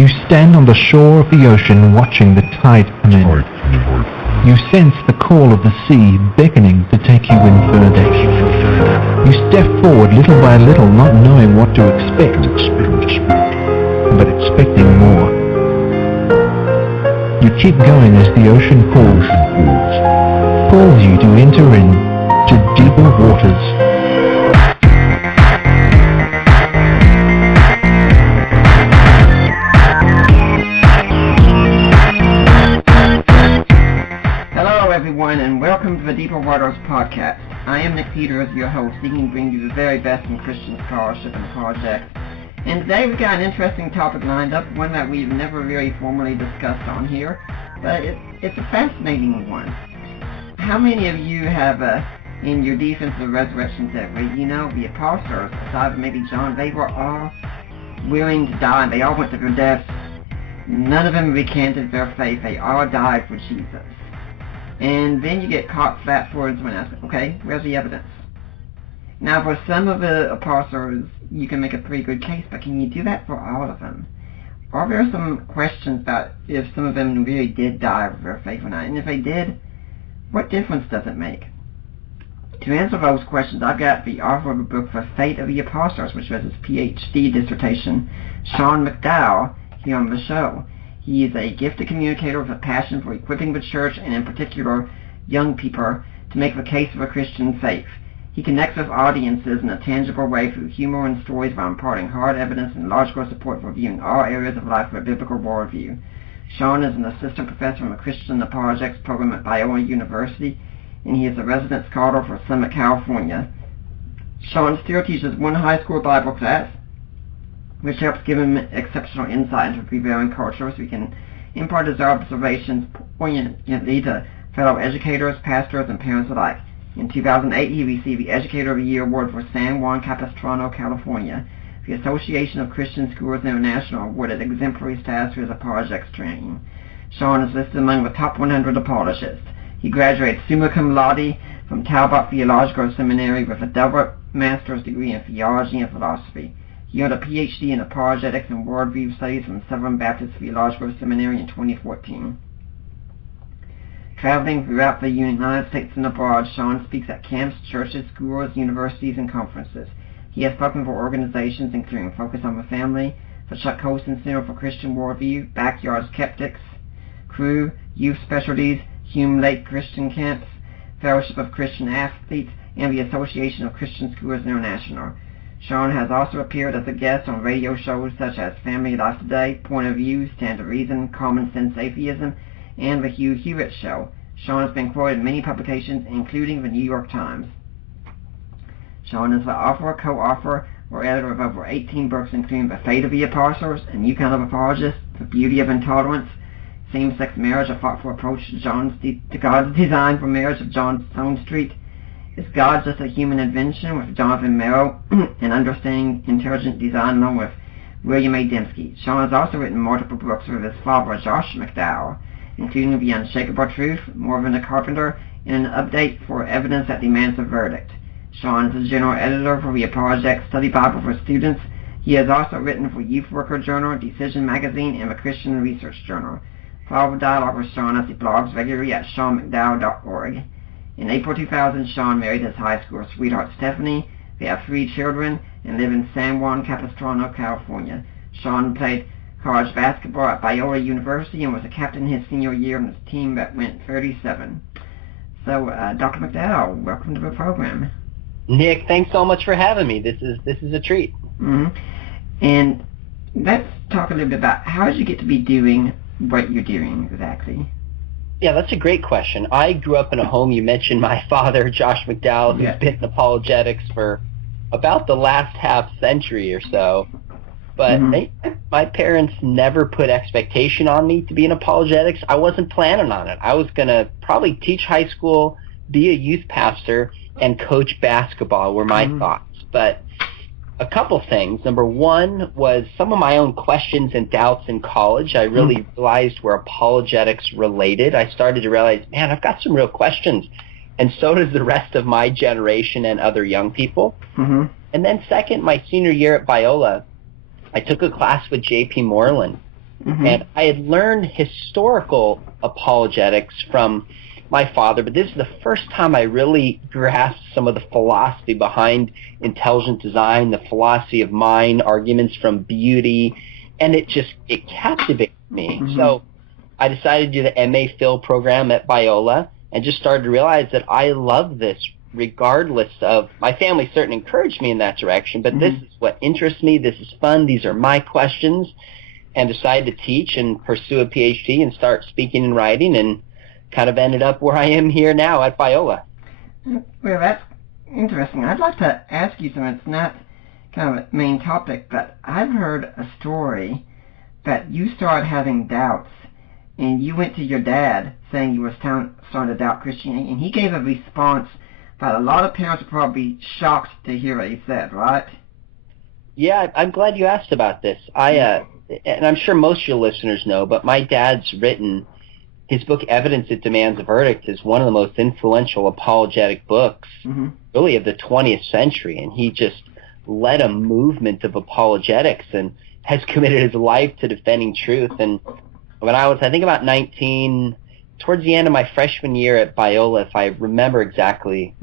You stand on the shore of the ocean watching the tide come in. You sense the call of the sea beckoning to take you in further. You step forward little by little, not knowing what to expect, but expecting more. You keep going as the ocean calls you to enter in to deeper waters. And welcome to the Deeper Waters podcast. I am Nick Peters, your host, seeking to bring you the very best in Christian scholarship and projects. And today we've got an interesting topic lined up, one that we've never really formally discussed on here, but it's a fascinating one. How many of you have, in your Defense of the Resurrection theory, the apostles, aside from maybe John, they were all willing to die, and they all went to their deaths. None of them recanted their faith. They all died for Jesus. And then you get caught flat-footed when asked, okay, where's the evidence? Now, for some of the apostles, you can make a pretty good case, but can you do that for all of them? Are there some questions about if some of them really did die for their faith or not? And if they did, what difference does it make? To answer those questions, I've got the author of the book, The Fate of the Apostles, which was his PhD dissertation, Sean McDowell, here on the show. He is a gifted communicator with a passion for equipping the church, and in particular, young people, to make the case for a Christian faith. He connects with audiences in a tangible way through humor and stories by imparting hard evidence and logical support for viewing all areas of life with a biblical worldview. Sean is an assistant professor in the Christian Apologetics program at Biola University, and he is a resident scholar for Summit, California. Sean still teaches one high school Bible class, which helps give him exceptional insight into prevailing culture, so he can impart his observations poignantly to fellow educators, pastors, and parents alike. In 2008, he received the Educator of the Year Award for San Juan Capistrano, California. The Association of Christian Schools International awarded exemplary status for his apologetics training. Sean is listed among the top 100 apologists. He graduated summa cum laude from Talbot Theological Seminary with a double master's degree in theology and philosophy. He earned a PhD in Apologetics and Worldview Studies from Southern Baptist Theological Seminary in 2014. Traveling throughout the United States and abroad, Sean speaks at camps, churches, schools, universities, and conferences. He has spoken for organizations including Focus on the Family, the Chuck Colson Center for Christian Worldview, Backyard Skeptics, Crew, Youth Specialties, Hume Lake Christian Camps, Fellowship of Christian Athletes, and the Association of Christian Schools International. Sean has also appeared as a guest on radio shows such as Family Life Today, Point of View, Stand to Reason, Common Sense Atheism, and The Hugh Hewitt Show. Sean has been quoted in many publications, including the New York Times. Sean is the author, co-author, or editor of over 18 books, including The Fate of the Apostles, A New Kind of Apologist, The Beauty of Intolerance, Same-Sex Marriage, A Thoughtful Approach to God's Design for Marriage of John Stone Street, Is God Just a Human Invention with Jonathan Merrill, and Understanding Intelligent Design along with William A. Dembski. Sean has also written multiple books with his father, Josh McDowell, including The Unshakable Truth, More Than a Carpenter, and an update for Evidence That Demands a Verdict. Sean is the general editor for the Apologetics Study Bible for Students. He has also written for Youth Worker Journal, Decision Magazine, and the Christian Research Journal. Follow the dialogue with Sean as he blogs regularly at SeanMcDowell.org. In April 2000, Sean married his high school sweetheart Stephanie. They have 3 children and live in San Juan Capistrano, California. Sean played college basketball at Biola University and was a captain his senior year on his team that went 37. So, Dr. McDowell, welcome to the program. Nick, thanks so much for having me. This is a treat. Mm-hmm. And let's talk a little bit about how did you get to be doing what you're doing exactly? Yeah, that's a great question. I grew up in a home, you mentioned my father, Josh McDowell, who's been in apologetics for about the last half century or so. But my parents never put expectation on me to be in apologetics. I wasn't planning on it. I was going to probably teach high school, be a youth pastor, and coach basketball were my thoughts. But a couple things. Number one was some of my own questions and doubts in college. I really realized were apologetics related. I started to realize, man, I've got some real questions. And so does the rest of my generation and other young people. And then second, my senior year at Biola, I took a class with J.P. Moreland. And I had learned historical apologetics from my father, but this is the first time I really grasped some of the philosophy behind intelligent design, the philosophy of mind, arguments from beauty, and it captivated me. So I decided to do the MA Phil program at Biola and just started to realize that I love this regardless of, my family certainly encouraged me in that direction, but this is what interests me, this is fun, these are my questions, and decided to teach and pursue a PhD and start speaking and writing, and kind of ended up where I am here now at Biola. Well, that's interesting. I'd like to ask you something. It's not kind of a main topic, but I've heard a story that you started having doubts, and you went to your dad saying you were starting to doubt Christianity, and he gave a response that a lot of parents are probably shocked to hear what he said, right? Yeah, I'm glad you asked about this. And I'm sure most of your listeners know, but my dad's written his book, Evidence That Demands a Verdict, is one of the most influential apologetic books, really, of the 20th century. And he just led a movement of apologetics and has committed his life to defending truth. And when I was, I think, about 19, towards the end of my freshman year at Biola, if I remember exactly,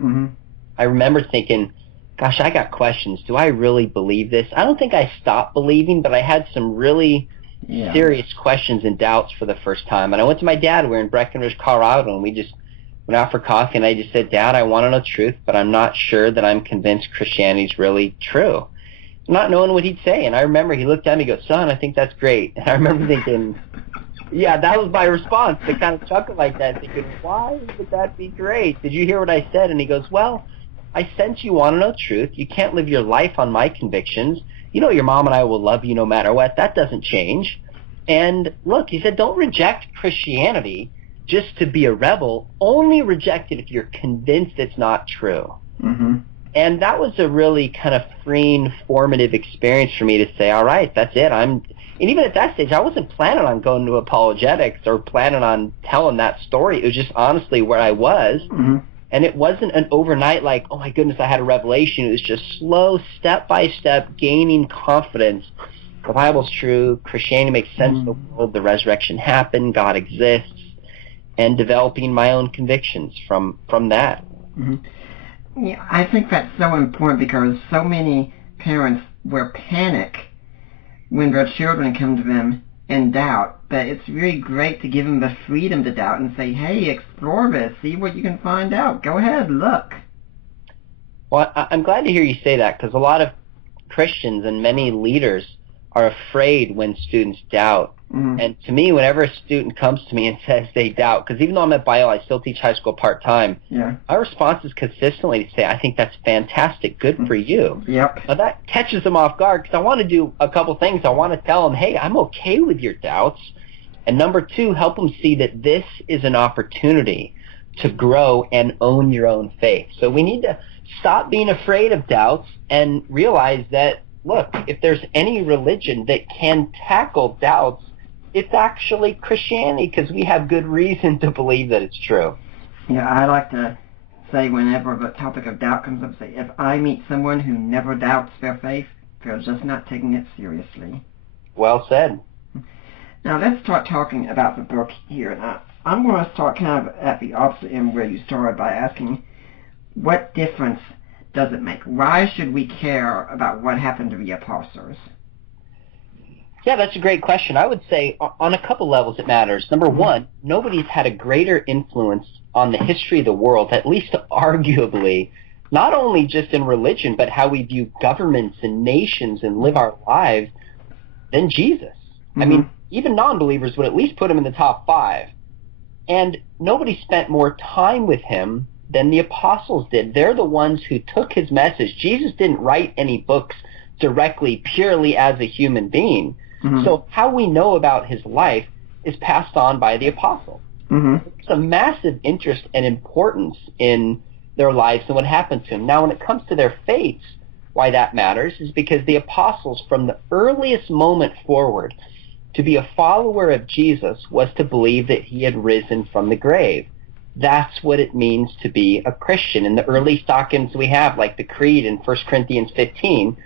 I remember thinking, gosh, I got questions. Do I really believe this? I don't think I stopped believing, but I had some really serious questions and doubts for the first time. And I went to my dad. We're in Breckenridge, Colorado, and we just went out for coffee, and I just said, Dad, I want to know truth, but I'm not sure that I'm convinced Christianity's really true. Not knowing what he'd say. And I remember he looked at me and goes, son, I think that's great. And I remember thinking, yeah, that was my response, to kind of chuckle like that, thinking, why would that be great? Did you hear what I said? And he goes, well, I sense you want to know truth. You can't live your life on my convictions. You know your mom and I will love you no matter what. That doesn't change. And look, he said, don't reject Christianity just to be a rebel. Only reject it if you're convinced it's not true. And that was a really kind of freeing, formative experience for me to say, all right, that's it. And even at that stage, I wasn't planning on going to apologetics or planning on telling that story. It was just honestly where I was. And it wasn't an overnight, like, oh my goodness, I had a revelation. It was just slow, step-by-step, gaining confidence. The Bible's true. Christianity makes sense of the world. The resurrection happened. God exists. And developing my own convictions from that. Yeah, I think that's so important because so many parents will panic when their children come to them in doubt, but it's really great to give them the freedom to doubt and say, hey, explore this, see what you can find out. Go ahead, look. Well, I'm glad to hear you say that, because a lot of Christians and many leaders are afraid when students doubt. And to me, whenever a student comes to me and says they doubt, because even though I'm at Bio, I still teach high school part-time, my response is consistently to say, I think that's fantastic, good for you. Now that catches them off guard, because I want to do a couple things. I want to tell them, hey, I'm okay with your doubts. And number two, help them see that this is an opportunity to grow and own your own faith. So we need to stop being afraid of doubts and realize that, look, if there's any religion that can tackle doubts, it's actually Christianity, because we have good reason to believe that it's true. Yeah, I like to say whenever the topic of doubt comes up, say, if I meet someone who never doubts their faith, they're just not taking it seriously. Well said. Now let's start talking about the book here. Now, I'm going to start kind of at the opposite end where you started by asking, what difference does it make? Why should we care about what happened to the apostles? Yeah, that's a great question. I would say on a couple levels it matters. Number one, nobody's had a greater influence on the history of the world, at least arguably, not only just in religion, but how we view governments and nations and live our lives, than Jesus. I mean, even non-believers would at least put him in the top 5. And nobody spent more time with him than the apostles did. They're the ones who took his message. Jesus didn't write any books directly, purely as a human being. So how we know about his life is passed on by the apostles. There's a massive interest and importance in their lives and what happened to them. Now, when it comes to their faiths, why that matters is because the apostles, from the earliest moment forward, to be a follower of Jesus was to believe that he had risen from the grave. That's what it means to be a Christian. In the early documents we have, like the Creed in 1 Corinthians 15,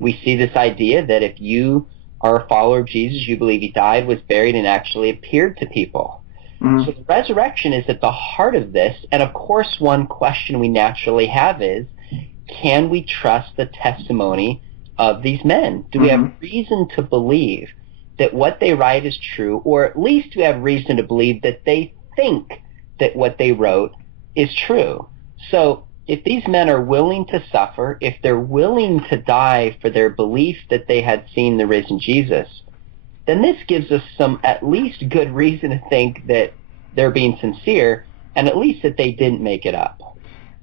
we see this idea that if you are a follower of Jesus, you believe he died, was buried, and actually appeared to people. So the resurrection is at the heart of this, and of course one question we naturally have is, can we trust the testimony of these men? Do we have reason to believe that what they write is true, or at least we have reason to believe that they think that what they wrote is true? So if these men are willing to suffer, if they're willing to die for their belief that they had seen the risen Jesus, then this gives us some at least good reason to think that they're being sincere, and at least that they didn't make it up.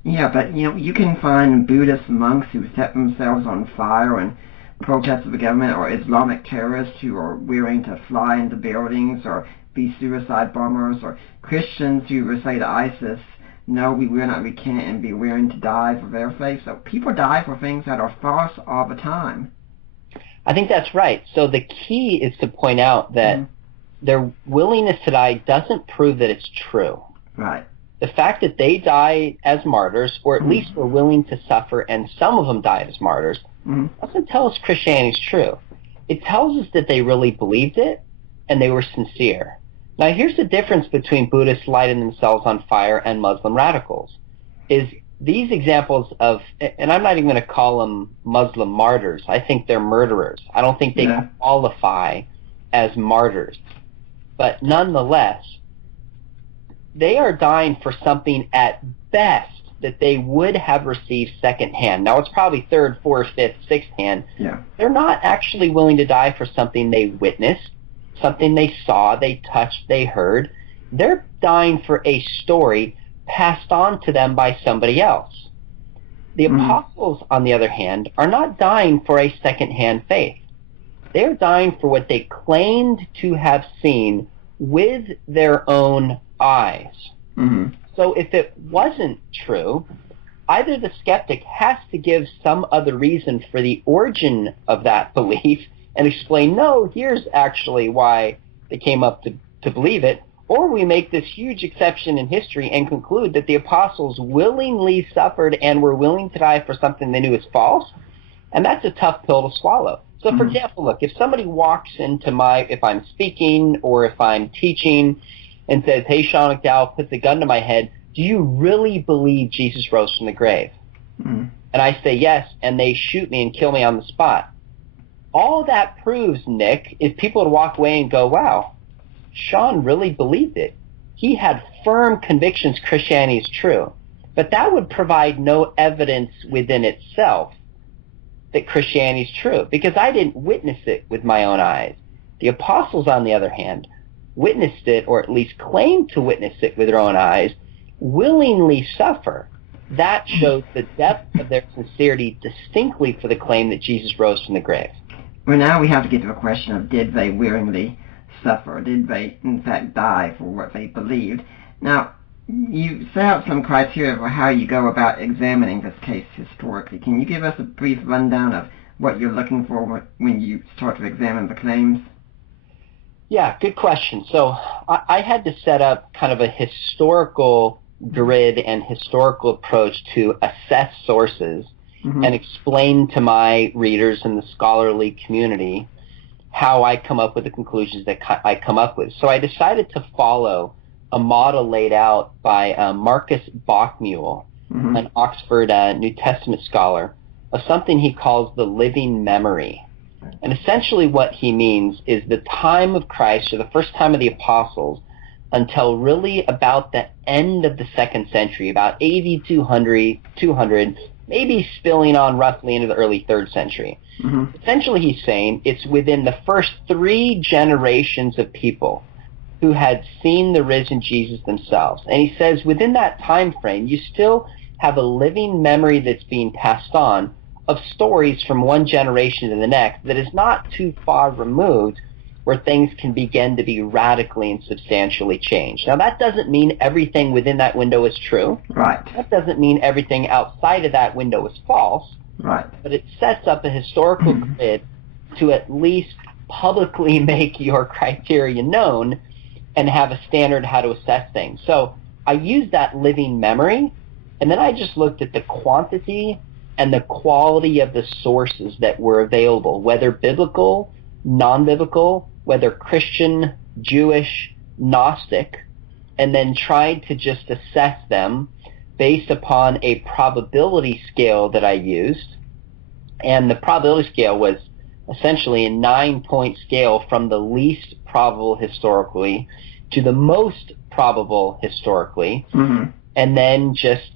Yeah, but you can find Buddhist monks who set themselves on fire and protest the government, or Islamic terrorists who are willing to fly into buildings or be suicide bombers, or Christians who will say to ISIS, no, we will not recant, and be willing to die for their faith. So people die for things that are false all the time. I think that's right. So the key is to point out that their willingness to die doesn't prove that it's true. Right. The fact that they die as martyrs, or at least were willing to suffer, and some of them died as martyrs, doesn't tell us Christianity is true. It tells us that they really believed it, and they were sincere. Now here's the difference between Buddhists lighting themselves on fire and Muslim radicals, is these examples of, and I'm not even going to call them Muslim martyrs, I think they're murderers. I don't think they qualify as martyrs. But nonetheless, they are dying for something at best that they would have received secondhand. Now it's probably third, fourth, fifth, sixth hand. Yeah. They're not actually willing to die for something they witnessed, something they saw, they touched, they heard. They're dying for a story passed on to them by somebody else. The apostles, on the other hand, are not dying for a second-hand faith. They're dying for what they claimed to have seen with their own eyes. So if it wasn't true, either the skeptic has to give some other reason for the origin of that belief and explain, no, here's actually why they came up to believe it, or we make this huge exception in history and conclude that the apostles willingly suffered and were willing to die for something they knew was false, and that's a tough pill to swallow. So, for example, look, if somebody walks into if I'm speaking or if I'm teaching and says, hey, Sean McDowell, puts a gun to my head, do you really believe Jesus rose from the grave? And I say yes, and they shoot me and kill me on the spot. All that proves, Nick, is people would walk away and go, wow, Sean really believed it. He had firm convictions Christianity is true. But that would provide no evidence within itself that Christianity is true, because I didn't witness it with my own eyes. The apostles, on the other hand, witnessed it, or at least claimed to witness it with their own eyes, willingly suffer. That shows the depth of their sincerity distinctly for the claim that Jesus rose from the grave. Well, now we have to get to the question of, did they willingly suffer? Did they, in fact, die for what they believed? Now, you set out some criteria for how you go about examining this case historically. Can you give us a brief rundown of what you're looking for when you start to examine the claims? Yeah, good question. So I had to set up kind of a historical grid and historical approach to assess sources and explain to my readers and the scholarly community how I come up with the conclusions that I come up with. So I decided to follow a model laid out by Marcus Bachmuel, an Oxford New Testament scholar, of something he calls the living memory. And essentially what he means is the time of Christ, or the first time of the apostles, until really about the end of the second century, about AD 200, maybe spilling on roughly into the early third century. Essentially he's saying it's within the first 3 generations of people who had seen the risen Jesus themselves. And he says within that time frame, you still have a living memory that's being passed on of stories from one generation to the next that is not too far removed, where things can begin to be radically and substantially changed. Now, that doesn't mean everything within that window is true. Right. That doesn't mean everything outside of that window is false. Right. But it sets up a historical grid to at least publicly make your criteria known and have a standard how to assess things. So I used that living memory, and then I just looked at the quantity and the quality of the sources that were available, whether biblical non-biblical, whether Christian, Jewish, Gnostic, and then tried to just assess them based upon a probability scale that I used. And the probability scale was essentially a 9-point scale from the least probable historically to the most probable historically. Mm-hmm. And then just,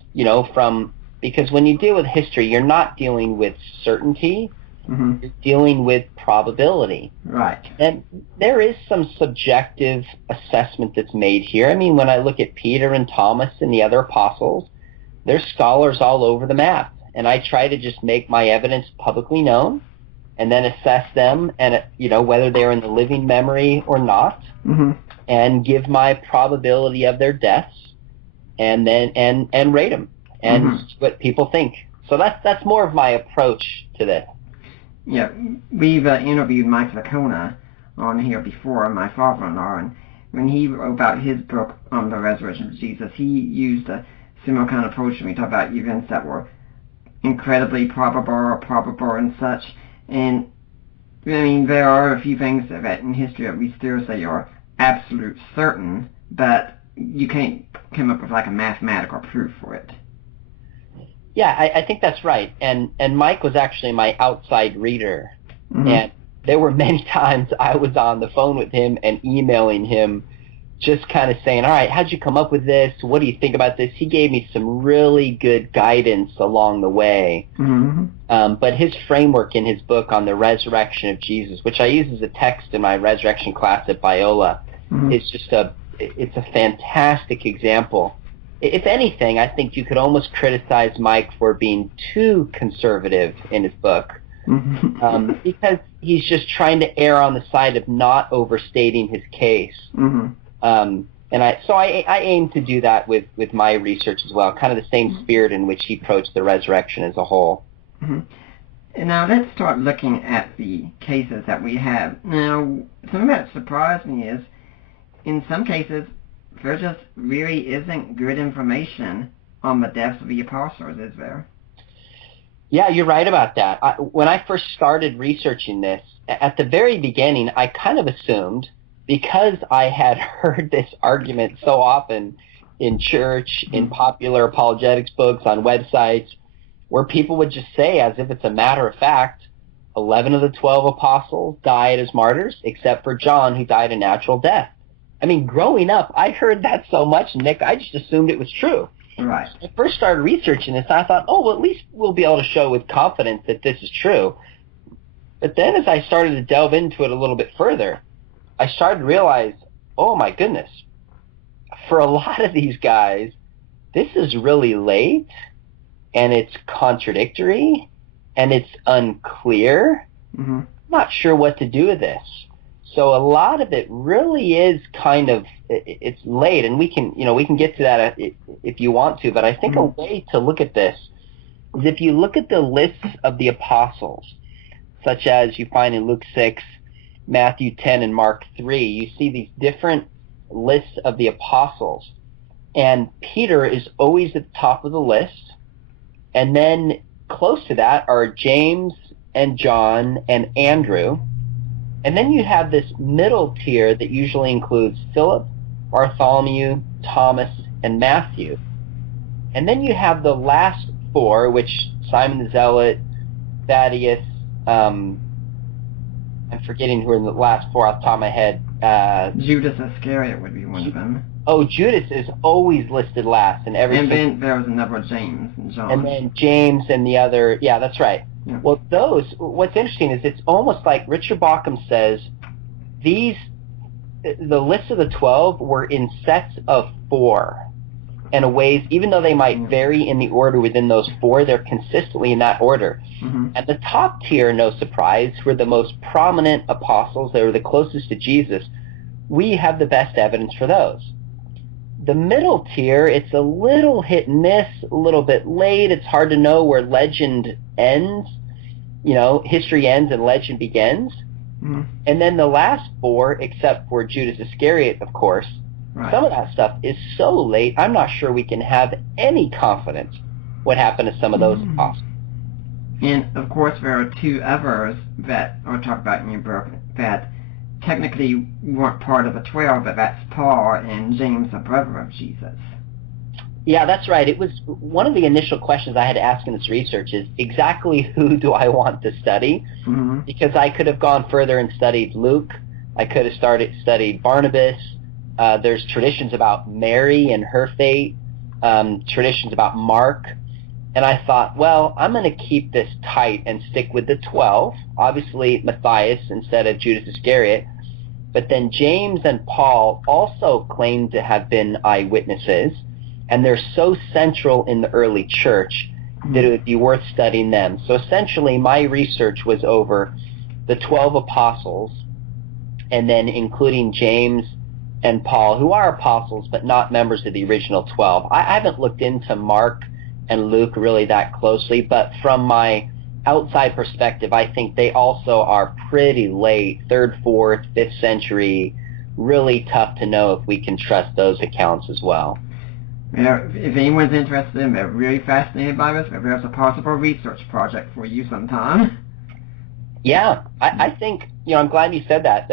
because when you deal with history, you're not dealing with certainty, mm-hmm. you're dealing with probability. Right. And there is some subjective assessment that's made here. I mean, when I look at Peter and Thomas and the other apostles, there's scholars all over the map. And I try to just make my evidence publicly known and then assess them and, whether they're in the living memory or not, mm-hmm. and give my probability of their deaths and then and rate them and mm-hmm. see what people think. So that's more of my approach to this. Yeah, we've interviewed Mike Lacona on here before, my father-in-law, and when he wrote about his book on the resurrection of Jesus, he used a similar kind of approach when we talk about events that were incredibly probable and such. And I mean, there are a few things that in history that we still say are absolute certain, but you can't come up with like a mathematical proof for it. Yeah, I think that's right. And Mike was actually my outside reader. Mm-hmm. And there were many times I was on the phone with him and emailing him, just kind of saying, all right, how'd you come up with this? What do you think about this? He gave me some really good guidance along the way. Mm-hmm. But his framework in his book on the resurrection of Jesus, which I use as a text in my resurrection class at Biola, mm-hmm. is just it's a fantastic example. If anything, I think you could almost criticize Mike for being too conservative in his book, mm-hmm. Because he's just trying to err on the side of not overstating his case. Mm-hmm. And I aim to do that with my research as well, kind of the same spirit in which he approached the resurrection as a whole. Mm-hmm. And now let's start looking at the cases that we have. Now, something that surprised me is, in some cases, there just really isn't good information on the deaths of the apostles, is there? Yeah, you're right about that. When I first started researching this, at the very beginning, I kind of assumed, because I had heard this argument so often in church, in popular apologetics books, on websites, where people would just say, as if it's a matter of fact, 11 of the 12 apostles died as martyrs, except for John, who died a natural death. I mean, growing up, I heard that so much, Nick, I just assumed it was true. Right. When I first started researching this, I thought, at least we'll be able to show with confidence that this is true. But then as I started to delve into it a little bit further, I started to realize, oh my goodness, for a lot of these guys, this is really late, and it's contradictory, and it's unclear. Mm-hmm. I'm not sure what to do with this. So a lot of it really is kind of, it's late, and we can get to that if you want to, but I think mm-hmm. a way to look at this is if you look at the lists of the apostles, such as you find in Luke 6, Matthew 10, and Mark 3, you see these different lists of the apostles, and Peter is always at the top of the list, and then close to that are James and John and Andrew. And then you have this middle tier that usually includes Philip, Bartholomew, Thomas, and Matthew. And then you have the last four, which Simon the Zealot, Thaddeus, I'm forgetting who are in the last four off the top of my head. Judas Iscariot would be one of them. Oh, Judas is always listed last in every. And then there was another James and John. And then James and the other. Yeah, that's right. Yeah. Well, what's interesting is it's almost like Richard Bauckham says the list of the 12 were in sets of 4. In a ways, even though they might vary in the order within those 4, they're consistently in that order. Mm-hmm. At the top tier, no surprise, were the most prominent apostles. They were the closest to Jesus. We have the best evidence for those. The middle tier, it's a little hit and miss, a little bit late. It's hard to know where legend ends. History ends and legend begins. Mm-hmm. And then the last 4, except for Judas Iscariot, of course, right. Some of that stuff is so late, I'm not sure we can have any confidence what happened to some of those apostles. And, of course, there are 2 others that are talked about in your book, that technically weren't part of the 12, but that's Paul and James, the brother of Jesus. Yeah, that's right. It was one of the initial questions I had to ask in this research is exactly who do I want to study? Mm-hmm. Because I could have gone further and studied Luke. I could have studied Barnabas. There's traditions about Mary and her fate, traditions about Mark. And I thought, well, I'm going to keep this tight and stick with the 12, obviously Matthias instead of Judas Iscariot. But then James and Paul also claim to have been eyewitnesses, and they're so central in the early church that it would be worth studying them. So essentially, my research was over the 12 apostles, and then including James and Paul, who are apostles but not members of the original 12. I haven't looked into Mark and Luke really that closely, but from my outside perspective, I think they also are pretty late, 3rd, 4th, 5th century, really tough to know if we can trust those accounts as well. Now, if anyone's interested and they're really fascinated by this, there's a possible research project for you sometime. Yeah, I think, I'm glad you said that.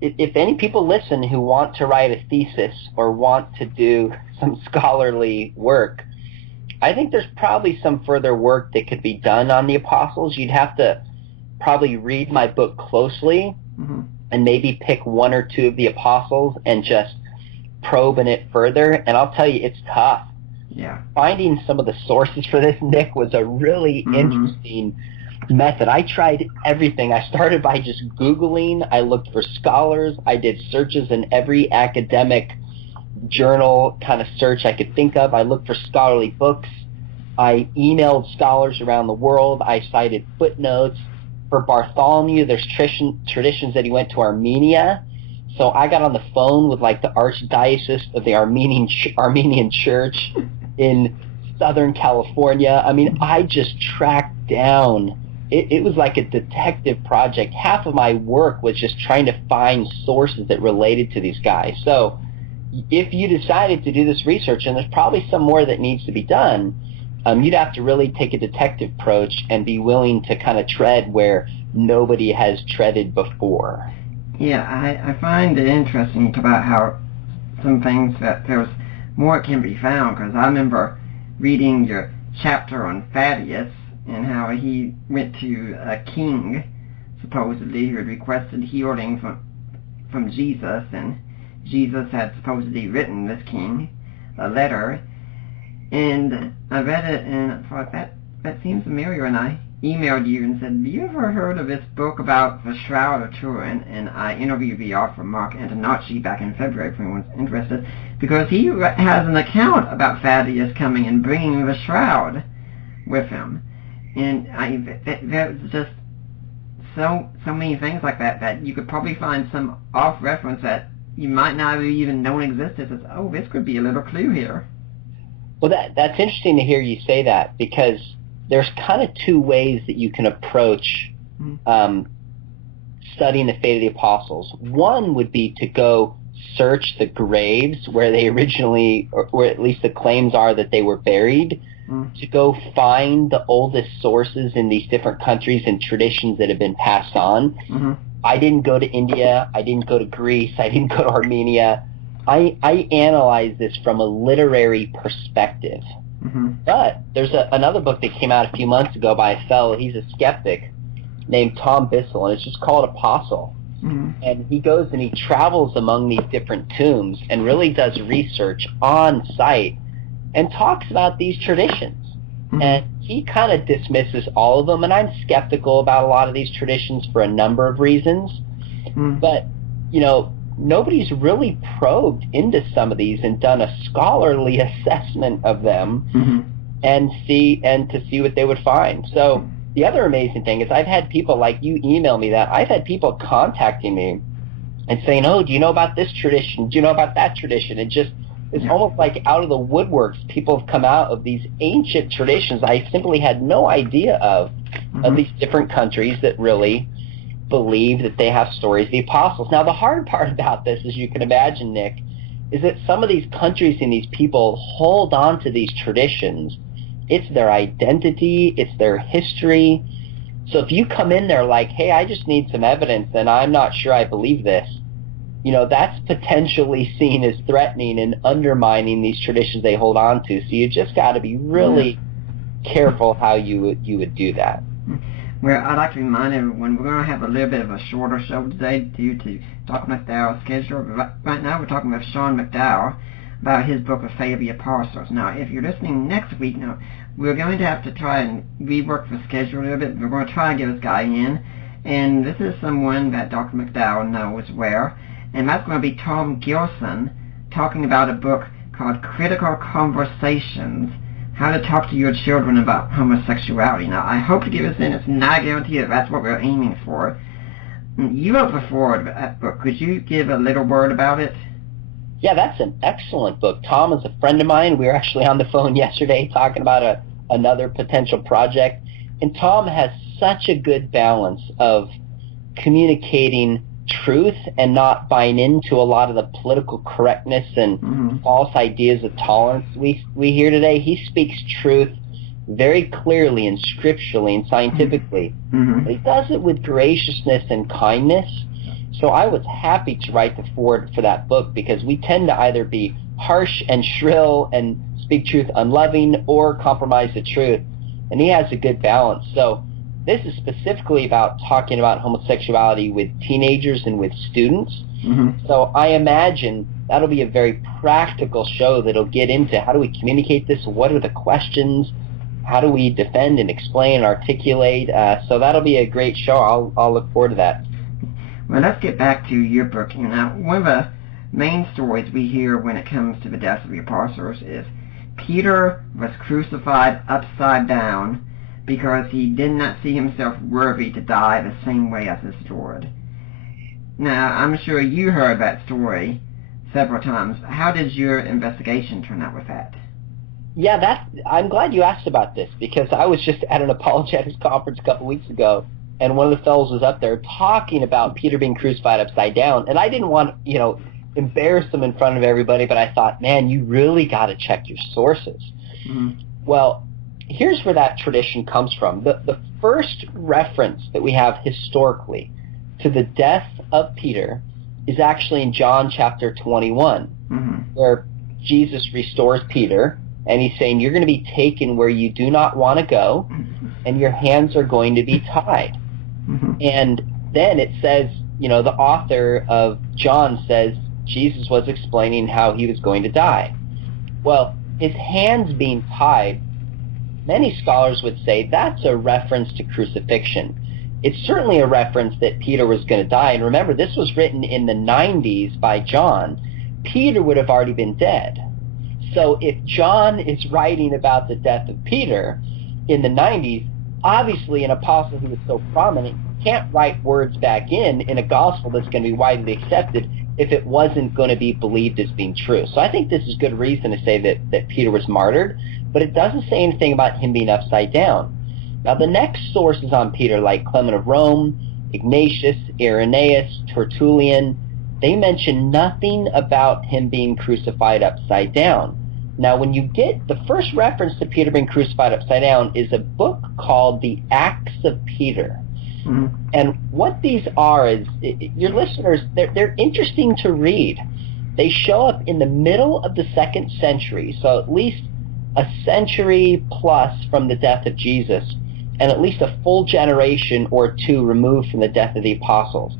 If any people listen who want to write a thesis or want to do some scholarly work, I think there's probably some further work that could be done on the apostles. You'd have to probably read my book closely and maybe pick one or two of the apostles and just probe in it further. And I'll tell you, it's tough. Yeah. Finding some of the sources for this, Nick, was a really interesting method. I tried everything. I started by just Googling. I looked for scholars. I did searches in every academic journal kind of search I could think of. I looked for scholarly books. I emailed scholars around the world. I cited footnotes. For Bartholomew, there's traditions that he went to Armenia. So I got on the phone with like the archdiocese of the Armenian Church in Southern California. I mean, I just tracked down. It was like a detective project. Half of my work was just trying to find sources that related to these guys. So if you decided to do this research, and there's probably some more that needs to be done, you'd have to really take a detective approach and be willing to kind of tread where nobody has treaded before. Yeah, I find it interesting about how some things that there's more can be found, because I remember reading your chapter on Thaddeus and how he went to a king, supposedly, who had requested healing from Jesus, and Jesus had supposedly written this king a letter, and I read it and I thought, that seems familiar, and I emailed you and said, have you ever heard of this book about the Shroud of Turin? And I interviewed the author Mark Antonacci back in February if anyone's interested, because he has an account about Thaddeus coming and bringing the shroud with him. And there's just so many things like that you could probably find some off-reference that you might not have even known existed. As, oh, this could be a little clue here. Well, that's interesting to hear you say that, because there's kind of two ways that you can approach studying the fate of the apostles. One would be to go search the graves where they originally, or where at least the claims are that they were buried, to go find the oldest sources in these different countries and traditions that have been passed on. I didn't go to India. I didn't go to Greece. I didn't go to Armenia. I analyze this from a literary perspective. But there's another book that came out a few months ago by a fellow, he's a skeptic, named Tom Bissell, and it's just called Apostle. And he goes and he travels among these different tombs and really does research on site and talks about these traditions. And he kind of dismisses all of them, and I'm skeptical about a lot of these traditions for a number of reasons. But, nobody's really probed into some of these and done a scholarly assessment of them and to see what they would find. So the other amazing thing is I've had people, like you email me that, I've had people contacting me and saying, oh, do you know about this tradition? Do you know about that tradition? It's almost like out of the woodworks, people have come out of these ancient traditions I simply had no idea of these different countries that really believe that they have stories of the apostles. Now, the hard part about this, as you can imagine, Nick, is that some of these countries and these people hold on to these traditions. It's their identity, it's their history, So if you come in there like, hey, I just need some evidence and I'm not sure I believe this, that's potentially seen as threatening and undermining these traditions they hold on to. So you just got to be really careful how you would do that. Well, I'd like to remind everyone we're going to have a little bit of a shorter show today due to Dr. McDowell's schedule. But right now we're talking with Sean McDowell about his book of Faith of the Apostles. Now, if you're listening next week, now we're going to have to try and rework the schedule a little bit. We're going to try and get this guy in. And this is someone that Dr. McDowell knows well. And that's going to be Tom Gilson talking about a book called Critical Conversations, How to Talk to Your Children About Homosexuality. Now, I hope to get this in. It's not a guarantee that that's what we're aiming for. You wrote the foreword of that book. Could you give a little word about it? Yeah, that's an excellent book. Tom is a friend of mine. We were actually on the phone yesterday talking about another potential project. And Tom has such a good balance of communicating truth and not buying into a lot of the political correctness and false ideas of tolerance we hear today. He speaks truth very clearly and scripturally and scientifically. But he does it with graciousness and kindness. So I was happy to write the foreword for that book because we tend to either be harsh and shrill and speak truth unloving or compromise the truth. And he has a good balance. So this is specifically about talking about homosexuality with teenagers and with students. So I imagine that'll be a very practical show that'll get into how do we communicate this, what are the questions, how do we defend and explain and articulate. So that'll be a great show. I'll look forward to that. Well, let's get back to your book. Now, one of the main stories we hear when it comes to the death of the apostles is Peter was crucified upside down because he did not see himself worthy to die the same way as his Lord. Now, I'm sure you heard that story several times. How did your investigation turn out with that? Yeah, I'm glad you asked about this because I was just at an apologetics conference a couple weeks ago, and one of the fellows was up there talking about Peter being crucified upside down, and I didn't want, embarrass him in front of everybody, but I thought, man, you really got to check your sources. Well, here's where that tradition comes from. The first reference that we have historically to the death of Peter is actually in John chapter 21, where Jesus restores Peter, and he's saying, you're going to be taken where you do not want to go, and your hands are going to be tied. And then it says, the author of John says Jesus was explaining how he was going to die. Well, his hands being tied, many scholars would say that's a reference to crucifixion. It's certainly a reference that Peter was going to die. And remember, this was written in the 90s by John. Peter would have already been dead. So if John is writing about the death of Peter in the 90s, obviously an apostle who was so prominent can't write words back in a gospel that's going to be widely accepted if it wasn't going to be believed as being true. So I think this is good reason to say that Peter was martyred, but it doesn't say anything about him being upside down. Now the next sources on Peter, like Clement of Rome, Ignatius, Irenaeus, Tertullian, they mention nothing about him being crucified upside down. Now when you get the first reference to Peter being crucified upside down is a book called The Acts of Peter. And what these are is, your listeners, they're interesting to read. They show up in the middle of the 2nd century, so at least a century plus from the death of Jesus, and at least a full generation or two removed from the death of the apostles.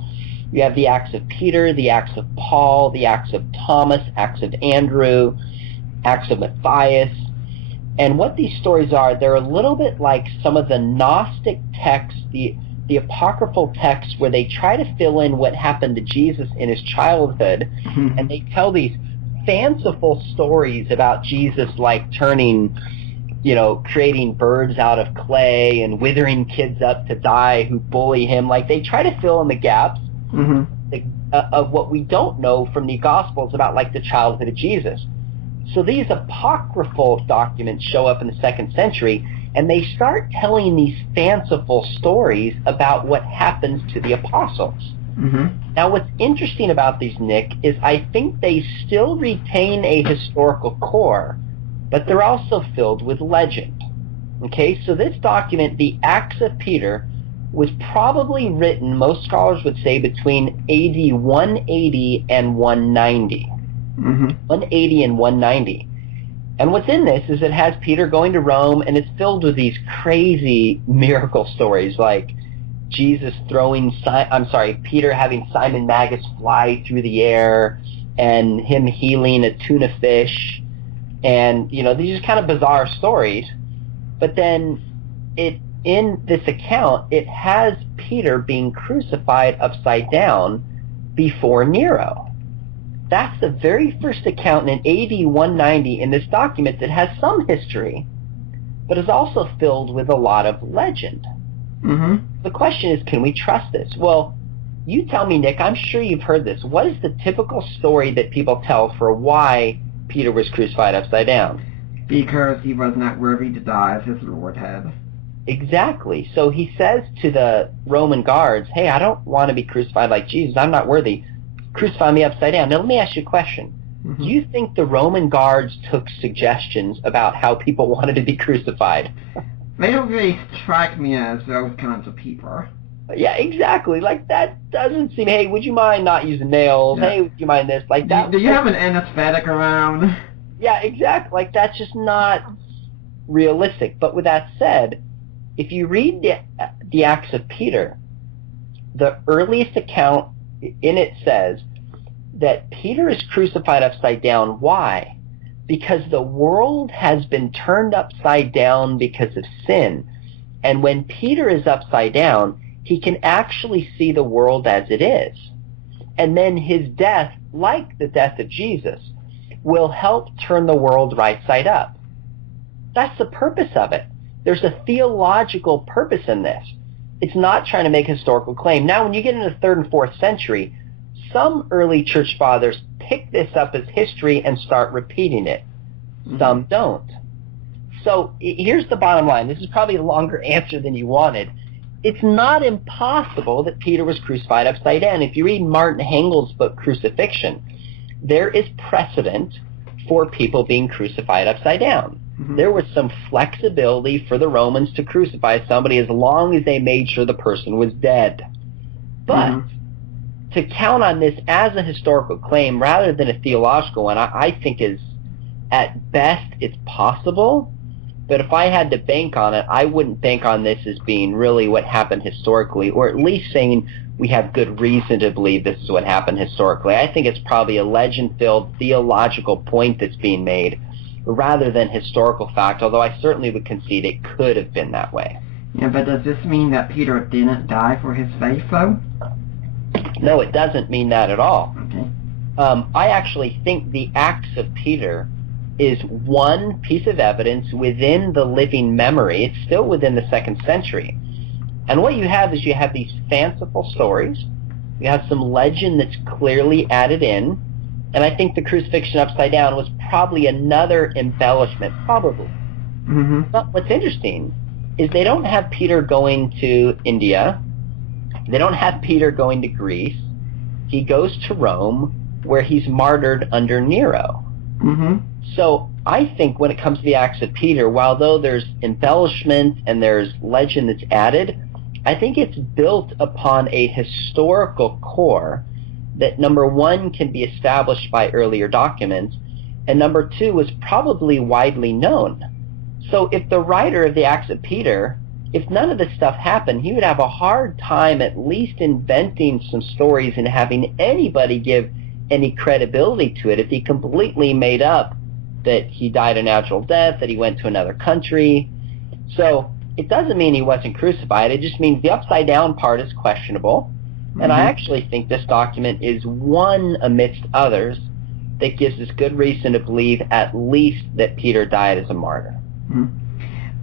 You have the Acts of Peter, the Acts of Paul, the Acts of Thomas, Acts of Andrew, Acts of Matthias. And what these stories are, they're a little bit like some of the Gnostic texts, the apocryphal texts where they try to fill in what happened to Jesus in his childhood, and they tell these fanciful stories about Jesus, like turning, creating birds out of clay and withering kids up to die who bully him. Like, they try to fill in the gaps of what we don't know from the Gospels about, like, the childhood of Jesus. So these apocryphal documents show up in the 2nd century, and they start telling these fanciful stories about what happens to the apostles. Now, what's interesting about these, Nick, is I think they still retain a historical core, but they're also filled with legend. Okay, so this document, The Acts of Peter, was probably written, most scholars would say, between AD 180 and 190. 180 and 190. And what's in this is it has Peter going to Rome, and it's filled with these crazy miracle stories, like Jesus Peter having Simon Magus fly through the air, and him healing a tuna fish, and these are kind of bizarre stories. But then in this account, it has Peter being crucified upside down before Nero. That's the very first account in AD 190 in this document that has some history, but is also filled with a lot of legend. The question is, can we trust this? Well, you tell me, Nick, I'm sure you've heard this. What is the typical story that people tell for why Peter was crucified upside down? Because he was not worthy to die as his Lord had. Exactly. So he says to the Roman guards, hey, I don't want to be crucified like Jesus. I'm not worthy. Crucify me upside down. Now let me ask you a question. Do you think the Roman guards took suggestions about how people wanted to be crucified? They don't really strike me as those kinds of people. Yeah, exactly. Like, that doesn't seem, hey, would you mind not using nails? Yeah. Hey, would you mind this? Like that. Do you have an anesthetic around? Yeah, exactly. Like, that's just not realistic. But with that said, if you read the Acts of Peter, the earliest account in it says that Peter is crucified upside down. Why? Because the world has been turned upside down because of sin. And when Peter is upside down, he can actually see the world as it is. And then his death, like the death of Jesus, will help turn the world right side up. That's the purpose of it. There's a theological purpose in this. It's not trying to make a historical claim. Now, when you get into the 3rd and 4th century, some early church fathers pick this up as history and start repeating it. Some don't. So here's the bottom line. This is probably a longer answer than you wanted. It's not impossible that Peter was crucified upside down. If you read Martin Hengel's book, Crucifixion, there is precedent for people being crucified upside down. There was some flexibility for the Romans to crucify somebody as long as they made sure the person was dead. But to count on this as a historical claim rather than a theological one, I think is, at best, it's possible. But if I had to bank on it, I wouldn't bank on this as being really what happened historically, or at least saying we have good reason to believe this is what happened historically. I think it's probably a legend-filled theological point that's being made rather than historical fact, although I certainly would concede it could have been that way. Yeah, but does this mean that Peter didn't die for his faith, though? No, it doesn't mean that at all. Okay. I actually think the Acts of Peter is one piece of evidence within the living memory. It's still within the 2nd century. And what you have is you have these fanciful stories. You have some legend that's clearly added in. And I think the crucifixion upside down was probably another embellishment, probably. But what's interesting is they don't have Peter going to India. They don't have Peter going to Greece. He goes to Rome, where he's martyred under Nero. So I think when it comes to the Acts of Peter, while though there's embellishment and there's legend that's added, I think it's built upon a historical core that, number one, can be established by earlier documents, and number two, was probably widely known. So if the writer of the Acts of Peter, if none of this stuff happened, he would have a hard time at least inventing some stories and having anybody give any credibility to it if he completely made up that he died a natural death, that he went to another country. So it doesn't mean he wasn't crucified. It just means the upside down part is questionable. And I actually think this document is one amidst others that gives us good reason to believe at least that Peter died as a martyr.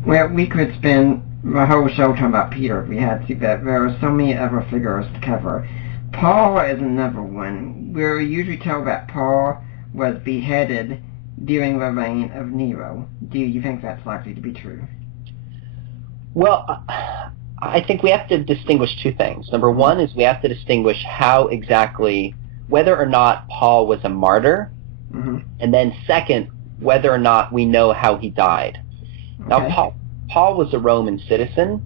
Well, we could spend the whole show talking about Peter if we had to, but there are so many other figures to cover. Paul is another one. We're usually told that Paul was beheaded during the reign of Nero. Do you think that's likely to be true? Well, I think we have to distinguish two things. Number one is we have to distinguish how exactly, whether or not Paul was a martyr, and then second, whether or not we know how he died. Okay. Now, Paul was a Roman citizen,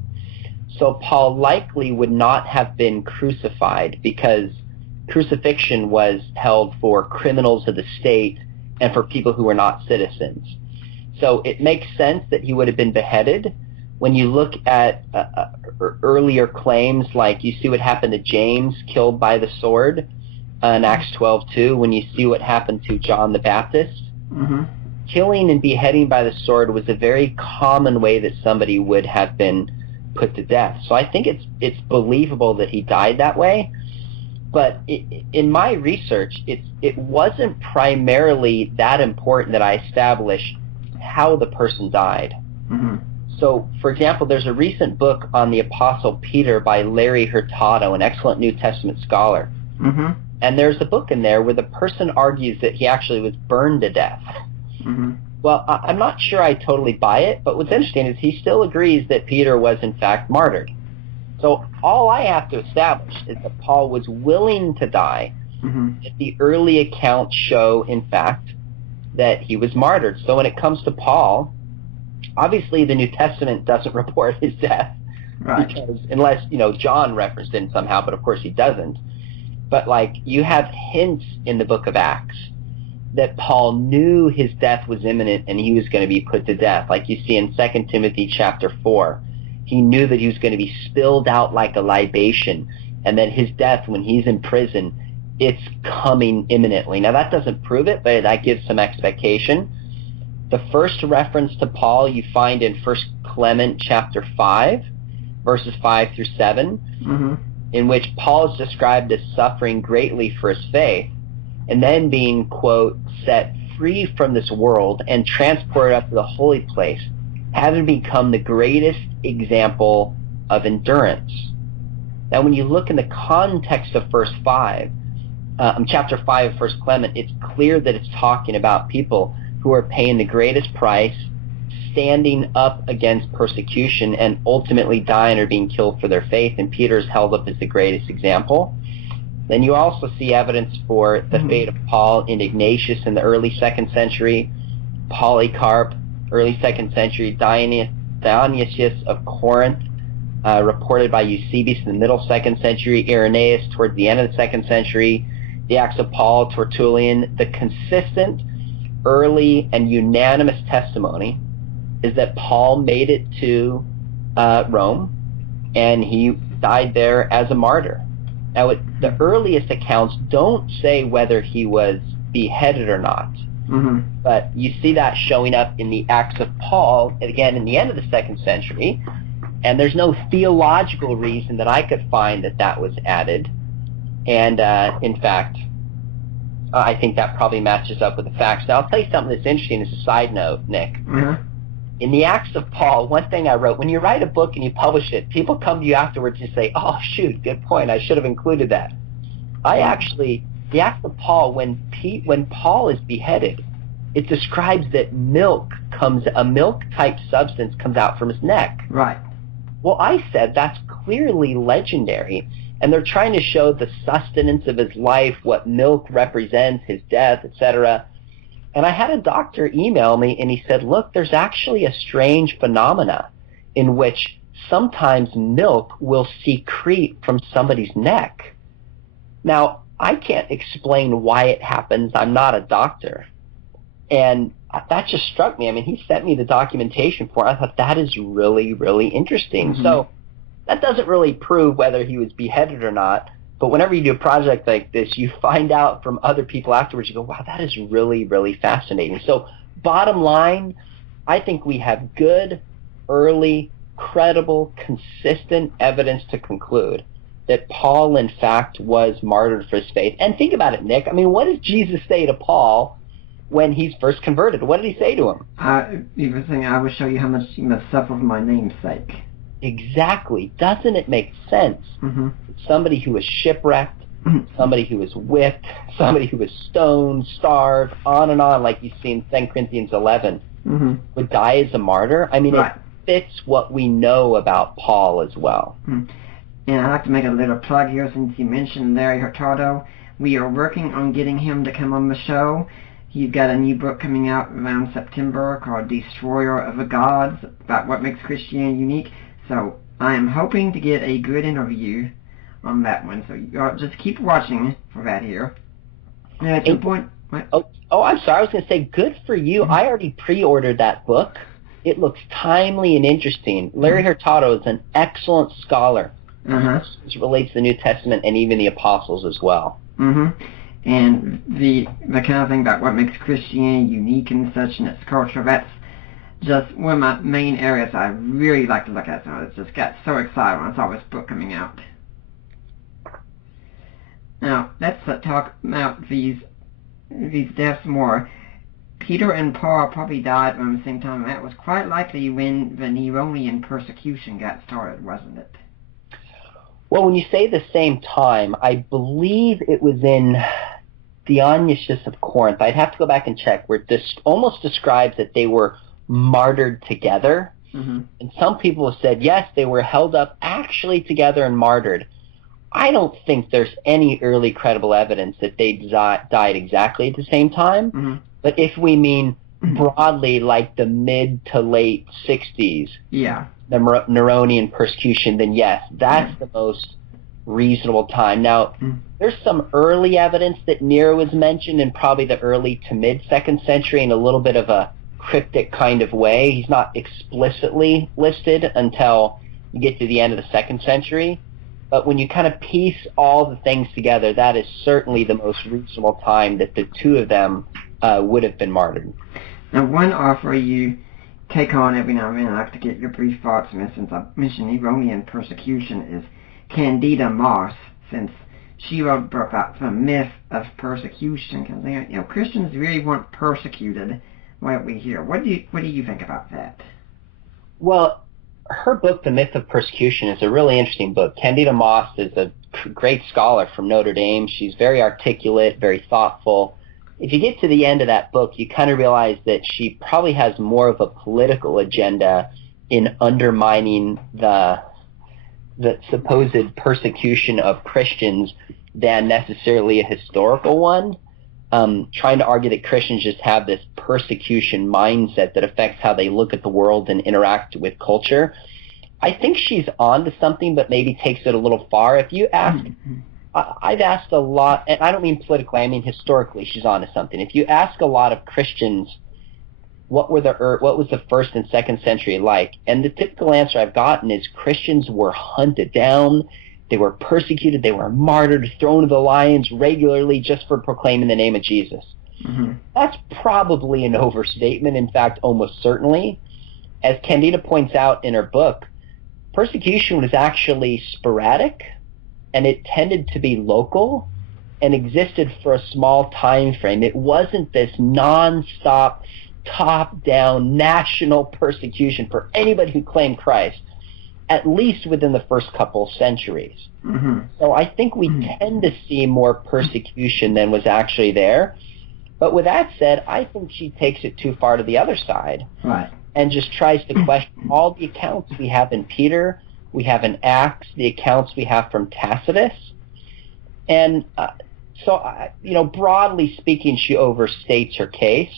So Paul likely would not have been crucified because crucifixion was held for criminals of the state and for people who were not citizens. So it makes sense that he would have been beheaded. When you look at earlier claims, like you see what happened to James killed by the sword in Acts 12:2, when you see what happened to John the Baptist, killing and beheading by the sword was a very common way that somebody would have been put to death. So I think it's believable that he died that way. But in my research, it wasn't primarily that important that I establish how the person died. So, for example, there's a recent book on the Apostle Peter by Larry Hurtado, an excellent New Testament scholar. And there's a book in there where the person argues that he actually was burned to death. Well, I'm not sure I totally buy it, but what's interesting is he still agrees that Peter was in fact martyred. So all I have to establish is that Paul was willing to die, that the early accounts show, in fact, that he was martyred. So when it comes to Paul, obviously the New Testament doesn't report his death, because unless, John referenced it somehow, but of course he doesn't. But you have hints in the book of Acts that Paul knew his death was imminent and he was going to be put to death. Like you see in 2 Timothy chapter 4, he knew that he was going to be spilled out like a libation, and that his death when he's in prison, it's coming imminently. Now that doesn't prove it, but that gives some expectation. The first reference to Paul you find in 1 Clement chapter 5, verses 5 through 7, in which Paul is described as suffering greatly for his faith, and then being, quote, set free from this world and transported up to the holy place, having become the greatest example of endurance. Now, when you look in the context of chapter 5 of 1 Clement, it's clear that it's talking about people who are paying the greatest price, standing up against persecution, and ultimately dying or being killed for their faith, and Peter's held up as the greatest example. Then you also see evidence for the fate of Paul in Ignatius in the early 2nd century, Polycarp, early 2nd century, Dionysius of Corinth, reported by Eusebius in the middle 2nd century, Irenaeus towards the end of the 2nd century, the Acts of Paul, Tertullian. The consistent, early, and unanimous testimony is that Paul made it to Rome, and he died there as a martyr. Now, the earliest accounts don't say whether he was beheaded or not, but you see that showing up in the Acts of Paul, and again, in the end of the 2nd century, and there's no theological reason that I could find that was added. And, in fact, I think that probably matches up with the facts. Now, I'll tell you something that's interesting as a side note, Nick. In the Acts of Paul, one thing I wrote, when you write a book and you publish it, people come to you afterwards and say, oh, shoot, good point, I should have included that. The Acts of Paul, when Paul is beheaded, it describes that a milk-type substance comes out from his neck. Right. Well, I said that's clearly legendary, and they're trying to show the sustenance of his life, what milk represents, his death, etc. And I had a doctor email me, and he said, look, there's actually a strange phenomena in which sometimes milk will secrete from somebody's neck. Now, I can't explain why it happens. I'm not a doctor. And that just struck me. I mean, he sent me the documentation for it. I thought, that is really, really interesting. So that doesn't really prove whether he was beheaded or not. But whenever you do a project like this, you find out from other people afterwards, you go, wow, that is really, really fascinating. So bottom line, I think we have good, early, credible, consistent evidence to conclude that Paul, in fact, was martyred for his faith. And think about it, Nick. I mean, what does Jesus say to Paul when he's first converted? What did he say to him? He was saying, I will show you how much you must suffer for my name's sake. Exactly. Doesn't it make sense? Somebody who was shipwrecked, somebody who was whipped, somebody who was stoned, starved, on and on, like you see in 2 Corinthians 11, would die as a martyr. I mean, it fits what we know about Paul as well. And I'd like to make a little plug here since you mentioned Larry Hurtado. We are working on getting him to come on the show. He's got a new book coming out around September called Destroyer of the Gods, about what makes Christianity unique. So I am hoping to get a good interview on that one, so just keep watching for that here. And at some point... What? I'm sorry. I was going to say, good for you. I already pre-ordered that book. It looks timely and interesting. Larry Hurtado is an excellent scholar. It relates to the New Testament and even the Apostles as well. And the kind of thing about what makes Christianity unique and such in its culture, that's just one of my main areas I really like to look at. So it's just got so excited when I saw this book coming out. Now, let's talk about these deaths more. Peter and Paul probably died around the same time, and that was quite likely when the Neronian persecution got started, wasn't it? Well, when you say the same time, I believe it was in Dionysius of Corinth. I'd have to go back and check, where this almost describes that they were martyred together. And some people have said, yes, they were held up actually together and martyred. I don't think there's any early credible evidence that they died exactly at the same time. But if we mean broadly like the mid to late 60s, the Neronian persecution, then yes, that's the most reasonable time. Now, there's some early evidence that Nero was mentioned in probably the early to mid 2nd century in a little bit of a cryptic kind of way. He's not explicitly listed until you get to the end of the 2nd century. But when you kind of piece all the things together, that is certainly the most reasonable time that the two of them would have been martyred. Now, one offer you take on every now and then, I'd like to get your brief thoughts on this, since I mentioned Neronian persecution, is Candida Moss, since she wrote about the myth of persecution, because Christians really weren't persecuted, what we hear. What do you think about that? Well, her book, The Myth of Persecution, is a really interesting book. Candida Moss is a great scholar from Notre Dame. She's very articulate, very thoughtful. If you get to the end of that book, you kind of realize that she probably has more of a political agenda in undermining the supposed persecution of Christians than necessarily a historical one, trying to argue that Christians just have this persecution mindset that affects how they look at the world and interact with culture. I think she's on to something, but maybe takes it a little far. If you ask... I've asked a lot, and I don't mean politically, I mean historically, she's on to something. If you ask a lot of Christians, what was the 1st and 2nd century like? And the typical answer I've gotten is Christians were hunted down, they were persecuted, they were martyred, thrown to the lions regularly just for proclaiming the name of Jesus. That's probably an overstatement, in fact, almost certainly. As Candida points out in her book, persecution was actually sporadic, and it tended to be local and existed for a small time frame. It wasn't this non-stop, top-down, national persecution for anybody who claimed Christ, at least within the first couple centuries. So I think we tend to see more persecution than was actually there. But with that said, I think she takes it too far to the other side and just tries to question all the accounts we have in Peter, we have in Acts, the accounts we have from Tacitus. And broadly speaking, she overstates her case.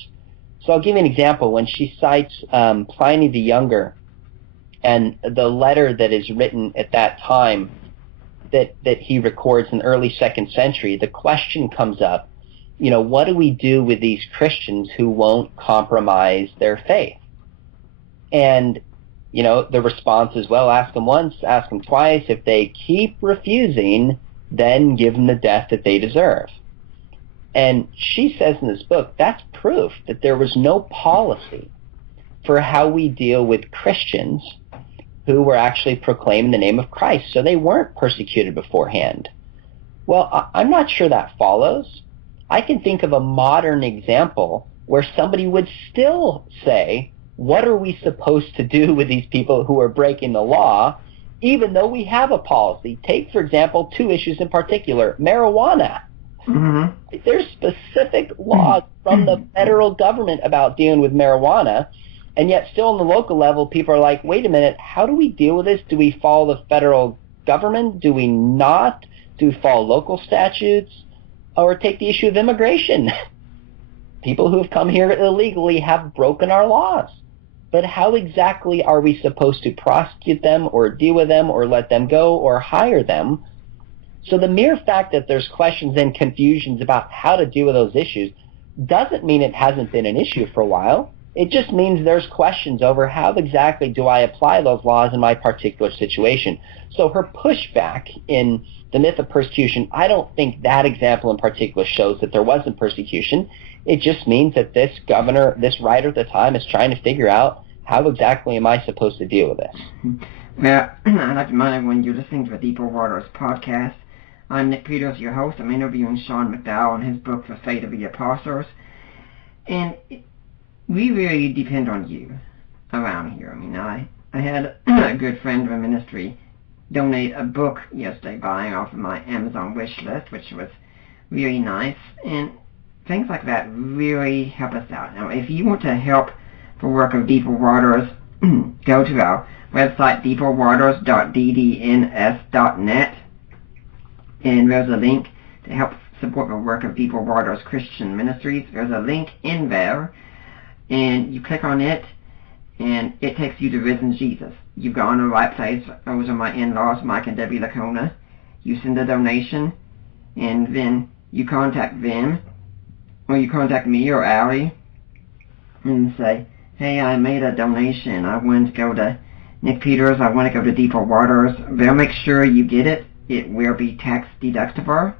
So I'll give you an example. When she cites Pliny the Younger and the letter that is written at that time that he records in the early 2nd century, the question comes up, what do we do with these Christians who won't compromise their faith? And the response is, well, ask them once, ask them twice. If they keep refusing, then give them the death that they deserve. And she says in this book, that's proof that there was no policy for how we deal with Christians who were actually proclaiming the name of Christ. So they weren't persecuted beforehand. Well, I'm not sure that follows. I can think of a modern example where somebody would still say, what are we supposed to do with these people who are breaking the law, even though we have a policy? Take, for example, 2 issues in particular. Marijuana. There's specific laws from the federal government about dealing with marijuana, and yet still on the local level, people are like, wait a minute, how do we deal with this? Do we follow the federal government? Do we not? Do we follow local statutes? Or take the issue of immigration. People who have come here illegally have broken our laws. but how exactly are we supposed to prosecute them or deal with them or let them go or hire them? So the mere fact that there's questions and confusions about how to deal with those issues doesn't mean it hasn't been an issue for a while. It just means there's questions over how exactly do I apply those laws in my particular situation. So her pushback in the myth of persecution, I don't think that example in particular shows that there wasn't persecution. It just means that this governor, this writer at the time, is trying to figure out how exactly am I supposed to deal with this. Well, I'd like to remind everyone you're listening to the Deeper Waters podcast. I'm Nick Peters, your host. I'm interviewing Sean McDowell on his book, The Fate of the Apostles. And we really depend on you around here. I mean, I had a good friend of a ministry donate a book yesterday, buying off of my Amazon wish list, which was really nice. And things like that really help us out. Now, if you want to help the work of Deeper Waters, go to our website, deeperwaters.ddns.net, and there's a link to help support the work of Deeper Waters Christian Ministries. There's a link in there, and you click on it, and it takes you to Risen Jesus. You've gone to the right place. Those are my in-laws, Mike and Debbie Lacona. You send a donation, and then you contact them, or you contact me or Allie, and say, hey, I made a donation. I want to go to Nick Peters. I want to go to Deeper Waters. They'll make sure you get it. It will be tax deductible.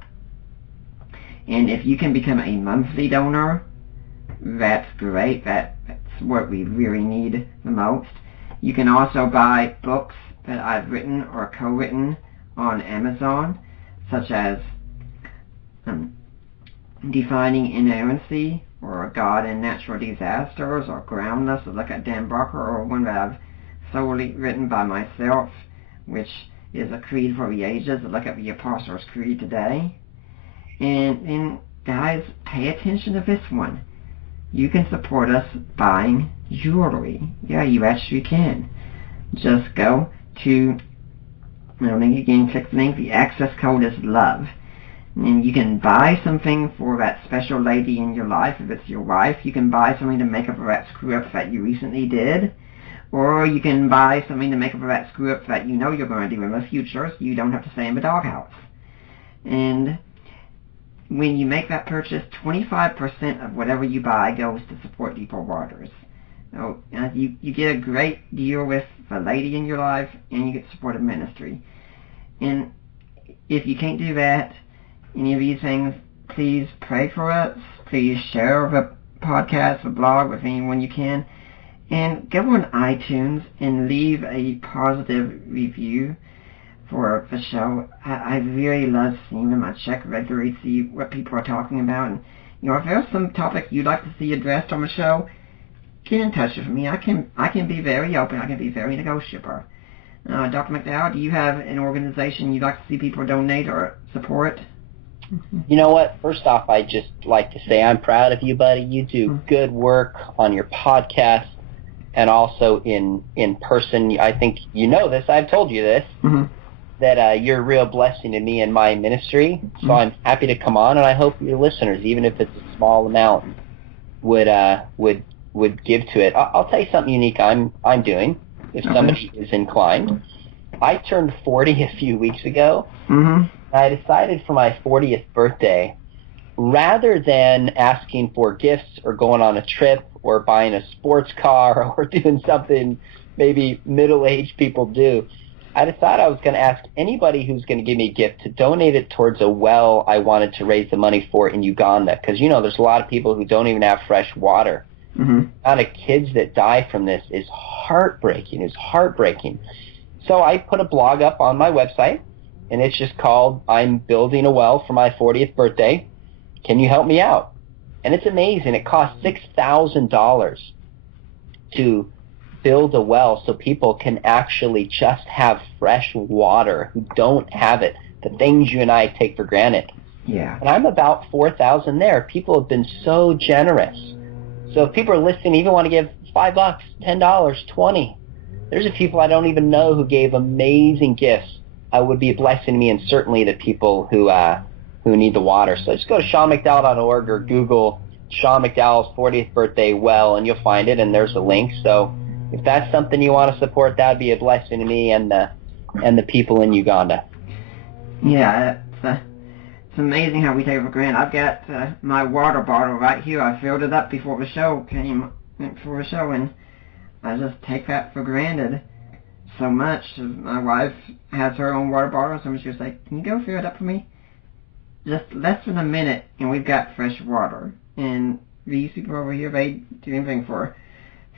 And if you can become a monthly donor, that's great. That's what we really need the most. You can also buy books that I've written or co-written on Amazon, such as Defining Inerrancy, or God in Natural Disasters, or Groundless, a look at Dan Barker, or one that I've solely written by myself, which is a creed for the ages, a look at the Apostles' Creed today. And guys, pay attention to this one. You can support us buying jewelry. Yeah, you actually can. Just go to, again, click the link. The access code is LOVE. And you can buy something for that special lady in your life. If it's your wife, you can buy something to make up for that screw-up that you recently did. Or you can buy something to make up for that screw-up that you know you're going to do in the future, so you don't have to stay in the doghouse. And when you make that purchase, 25% of whatever you buy goes to support Deeper Waters. So you get a great deal with the lady in your life, and you get support of ministry. And if you can't do that, any of these things, please pray for us. Please share the podcast, the blog with anyone you can. And go on iTunes and leave a positive review for the show. I really love seeing them. I check regularly to see what people are talking about. And, if there's some topic you'd like to see addressed on the show, get in touch with me. I can be very open. I can be very negotiable. Dr. McDowell, do you have an organization you'd like to see people donate or support? You know what? First off, I'd just like to say I'm proud of you, buddy. You do good work on your podcast and also in person. I think you know this. I've told you this, that you're a real blessing to me and my ministry. So I'm happy to come on, and I hope your listeners, even if it's a small amount, would give to it. I'll tell you something unique I'm doing, if somebody is inclined. I turned 40 a few weeks ago. I decided for my 40th birthday, rather than asking for gifts or going on a trip or buying a sports car or doing something maybe middle-aged people do, I decided I was going to ask anybody who's going to give me a gift to donate it towards a well I wanted to raise the money for in Uganda, because, there's a lot of people who don't even have fresh water. The amount of kids that die from this is heartbreaking. So I put a blog up on my website, and it's just called, I'm Building a Well for my 40th birthday. Can you help me out? And it's amazing. It costs $6,000 to build a well so people can actually just have fresh water who don't have it, the things you and I take for granted. Yeah. And I'm about 4,000 there. People have been so generous. So if people are listening, even want to give $5, $10, $20, there's a people I don't even know who gave amazing gifts. Would be a blessing to me, and certainly the people who need the water. So just go to SeanMcDowell.org or Google Sean McDowell's 40th birthday well, and you'll find it, and there's a link. So if that's something you want to support, that would be a blessing to me and the people in Uganda. Yeah, it's amazing how we take it for granted. I've got my water bottle right here. I filled it up before the show and I just take that for granted so much. My wife has her own water bottle, so she was like, "Can you go fill it up for me?" Just less than a minute, and we've got fresh water. And these people over here, they do anything for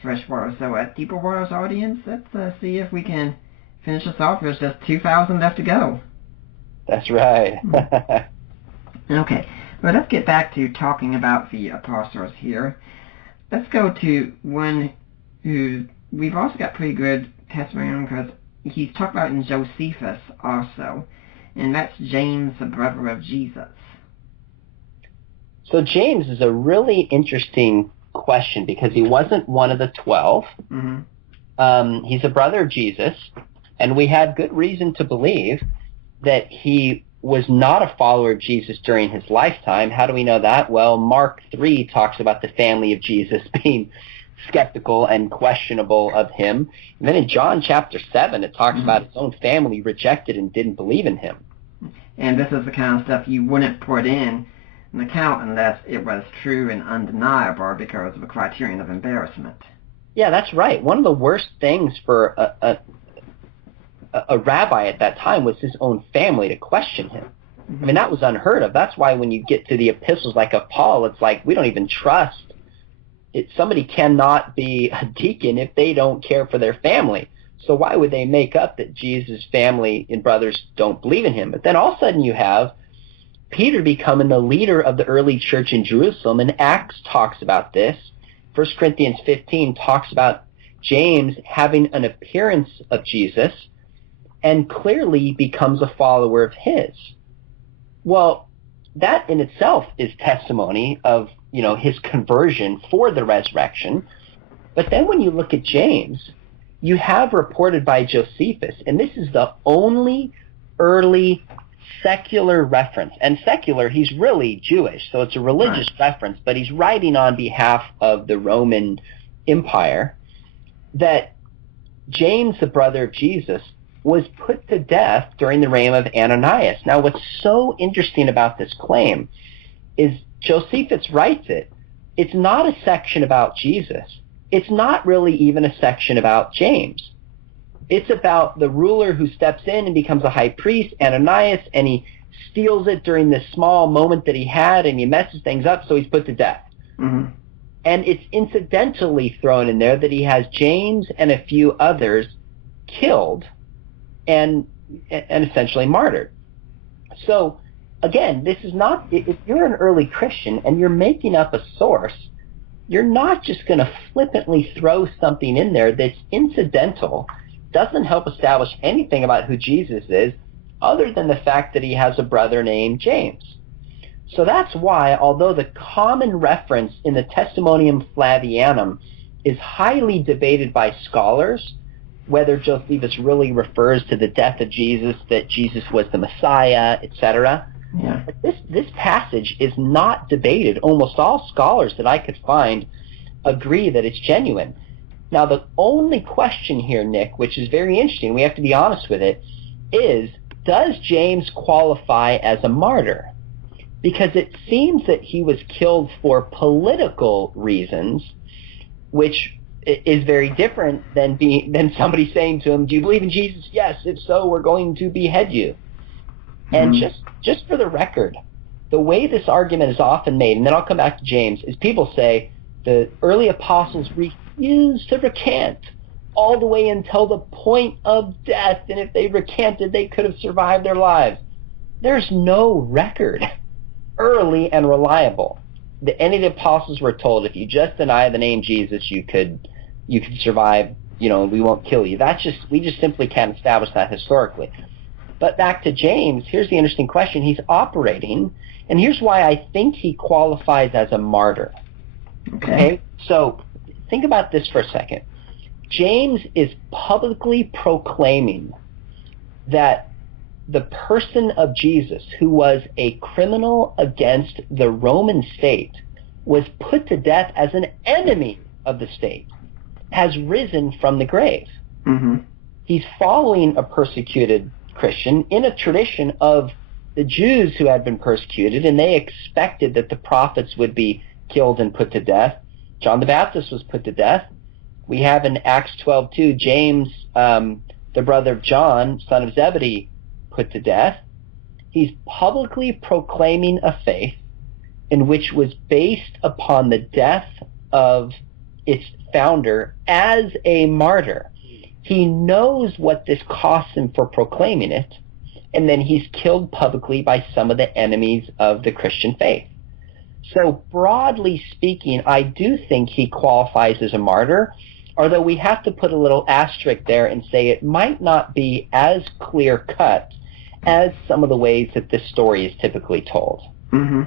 fresh water. So at Deeper Waters audience, let's see if we can finish this off. There's just 2,000 left to go. That's right. Okay, well, let's get back to talking about the apostles here. Let's go to one who we've also got pretty good testimony on, because he's talked about in Josephus also, and that's James, the brother of Jesus. So James is a really interesting question because he wasn't one of the 12. Mm-hmm. He's a brother of Jesus, and we had good reason to believe that he was not a follower of Jesus during his lifetime. How do we know that? Well, Mark 3 talks about the family of Jesus being skeptical and questionable of him. And then in John chapter 7, it talks about his own family rejected and didn't believe in him. And this is the kind of stuff you wouldn't put in an account unless it was true and undeniable because of a criterion of embarrassment. Yeah, that's right. One of the worst things for a rabbi at that time was his own family to question him. I mean, that was unheard of. That's why when you get to the epistles like of Paul, it's like we don't even trust it. Somebody cannot be a deacon if they don't care for their family. So why would they make up that Jesus' family and brothers don't believe in him? But then all of a sudden you have Peter becoming the leader of the early church in Jerusalem, and Acts talks about this. 1 Corinthians 15 talks about James having an appearance of Jesus and clearly becomes a follower of his. Well, that in itself is testimony of, his conversion for the resurrection. But then when you look at James, you have reported by Josephus, and this is the only early secular reference. And secular, he's really Jewish, so it's a religious reference, but he's writing on behalf of the Roman Empire, that James, the brother of Jesus, was put to death during the reign of Ananias. Now, what's so interesting about this claim is Josephus writes it. It's not a section about Jesus. It's not really even a section about James. It's about the ruler who steps in and becomes a high priest, Ananias, and he steals it during this small moment that he had, and he messes things up, so he's put to death. Mm-hmm. And it's incidentally thrown in there that he has James and a few others killed and essentially martyred. So, again, this is not, if you're an early Christian and you're making up a source, you're not just going to flippantly throw something in there that's incidental, doesn't help establish anything about who Jesus is, other than the fact that he has a brother named James. So that's why, although the common reference in the Testimonium Flavianum is highly debated by scholars, whether Josephus really refers to the death of Jesus, that Jesus was the Messiah, etc. Yeah. This passage is not debated. Almost all scholars that I could find agree that it's genuine. Now, the only question here, Nick, which is very interesting, we have to be honest with it, is, does James qualify as a martyr? Because it seems that he was killed for political reasons, which is very different than somebody saying to him, do you believe in Jesus? Yes, if so, we're going to behead you. And just for the record, the way this argument is often made, and then I'll come back to James, is people say the early apostles refused to recant all the way until the point of death, and if they recanted, they could have survived their lives. There's no record, early and reliable, that any of the apostles were told, if you just deny the name Jesus, you could survive, and we won't kill you. We just simply can't establish that historically. But back to James, here's the interesting question. He's operating, and here's why I think he qualifies as a martyr. Okay? So think about this for a second. James is publicly proclaiming that the person of Jesus, who was a criminal against the Roman state, was put to death as an enemy of the state. has risen from the grave. Mm-hmm. He's following a persecuted Christian in a tradition of the Jews who had been persecuted, and they expected that the prophets would be killed and put to death. John the Baptist was put to death. We have in Acts 12:2 James, the brother of John, son of Zebedee, put to death. He's publicly proclaiming a faith in which was based upon the death of its founder as a martyr. He knows what this costs him for proclaiming it, and then he's killed publicly by some of the enemies of the Christian faith. So broadly speaking, I do think he qualifies as a martyr, although we have to put a little asterisk there and say it might not be as clear-cut as some of the ways that this story is typically told. Mm-hmm.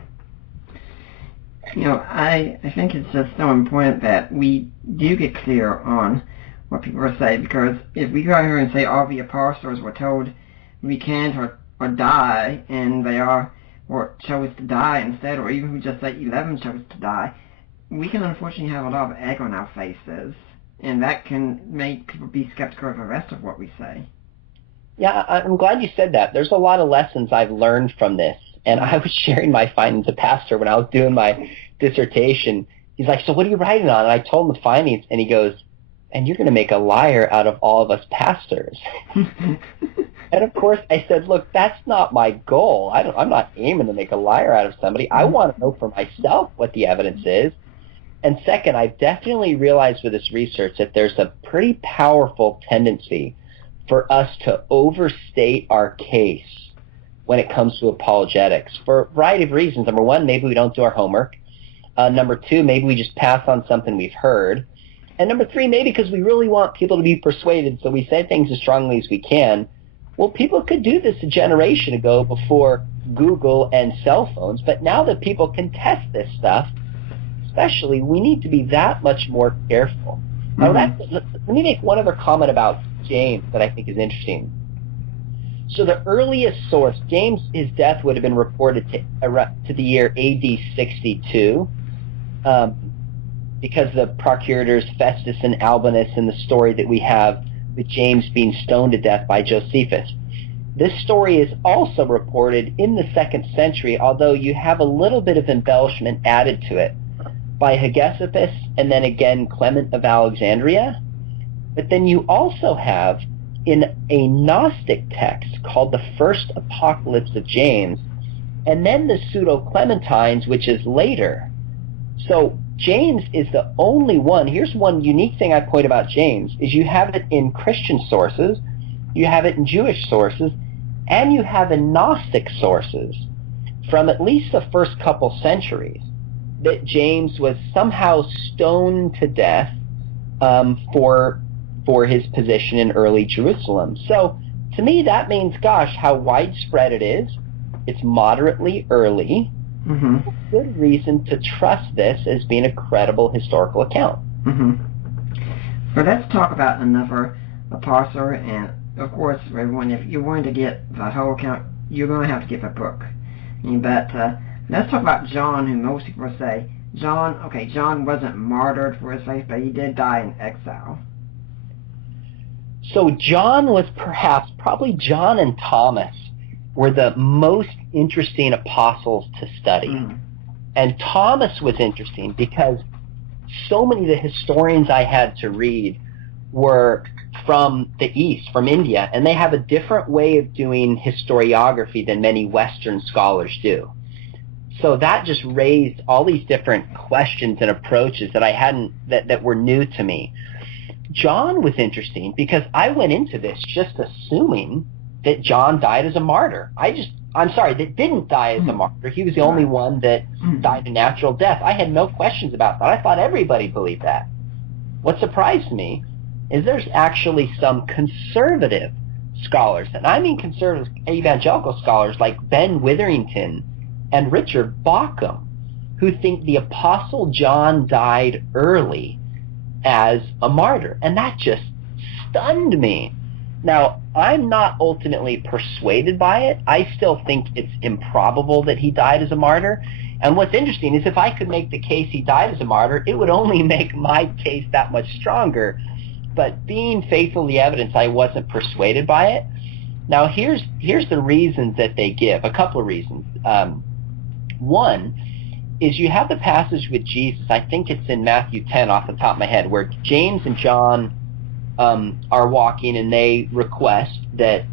You know, I think it's just so important that we do get clear on what people are saying, because if we go out here and say all the apostles were told recant or die, and they are or chose to die instead, or even we just say 11 chose to die, we can unfortunately have a lot of egg on our faces, and that can make people be skeptical of the rest of what we say. Yeah, I'm glad you said that. There's a lot of lessons I've learned from this, and I was sharing my findings with the pastor when I was doing my dissertation. He's like, so what are you writing on? And I told him the findings, and he goes, and you're going to make a liar out of all of us pastors. And of course, I said, look, that's not my goal. I'm not aiming to make a liar out of somebody. I want to know for myself what the evidence is. And second, I've definitely realized with this research that there's a pretty powerful tendency for us to overstate our case when it comes to apologetics for a variety of reasons. Number one, maybe we don't do our homework. Number two, maybe we just pass on something we've heard. And number three, maybe because we really want people to be persuaded, so we say things as strongly as we can. Well, people could do this a generation ago before Google and cell phones, but now that people can test this stuff, especially, we need to be that much more careful. Now, let me make one other comment about James that I think is interesting. So the earliest source, James, his death would have been reported to the year AD 62, because the procurators Festus and Albinus, and the story that we have with James being stoned to death by Josephus. This story is also reported in the 2nd century, although you have a little bit of embellishment added to it by Hegesippus and then again Clement of Alexandria. But then you also have in a Gnostic text called the First Apocalypse of James, and then the Pseudo-Clementines, which is later. So James is the only one. Here's one unique thing I point about James, is you have it in Christian sources, you have it in Jewish sources, and you have in Gnostic sources from at least the first couple centuries that James was somehow stoned to death for his position in early Jerusalem. So to me that means, gosh, how widespread it is. It's moderately early. Mm-hmm. Good reason to trust this as being a credible historical account. Mm-hmm. So let's talk about another apostle, and of course, everyone, if you're going to get the whole account, you're going to have to get the book. But let's talk about John, who most people say, John wasn't martyred for his faith, but he did die in exile. So John was probably John and Thomas were the most interesting apostles to study. Mm. And Thomas was interesting because so many of the historians I had to read were from the East, from India, and they have a different way of doing historiography than many Western scholars do. So that just raised all these different questions and approaches that I hadn't, that were new to me. John was interesting because I went into this just assuming that John died as a martyr. That didn't die as a martyr. He was the only one that died a natural death. I had no questions about that. I thought everybody believed that. What surprised me is there's actually some conservative scholars, and I mean conservative evangelical scholars like Ben Witherington and Richard Bauckham, who think the Apostle John died early as a martyr, and that just stunned me. Now, I'm not ultimately persuaded by it. I still think it's improbable that he died as a martyr, And what's interesting is if I could make the case he died as a martyr, it would only make my case that much stronger. But being faithful to the evidence, I wasn't persuaded by it. Now, here's the reasons that they give, a couple of reasons. One is you have the passage with Jesus, I think it's in Matthew 10 off the top of my head, where James and John are walking and they request that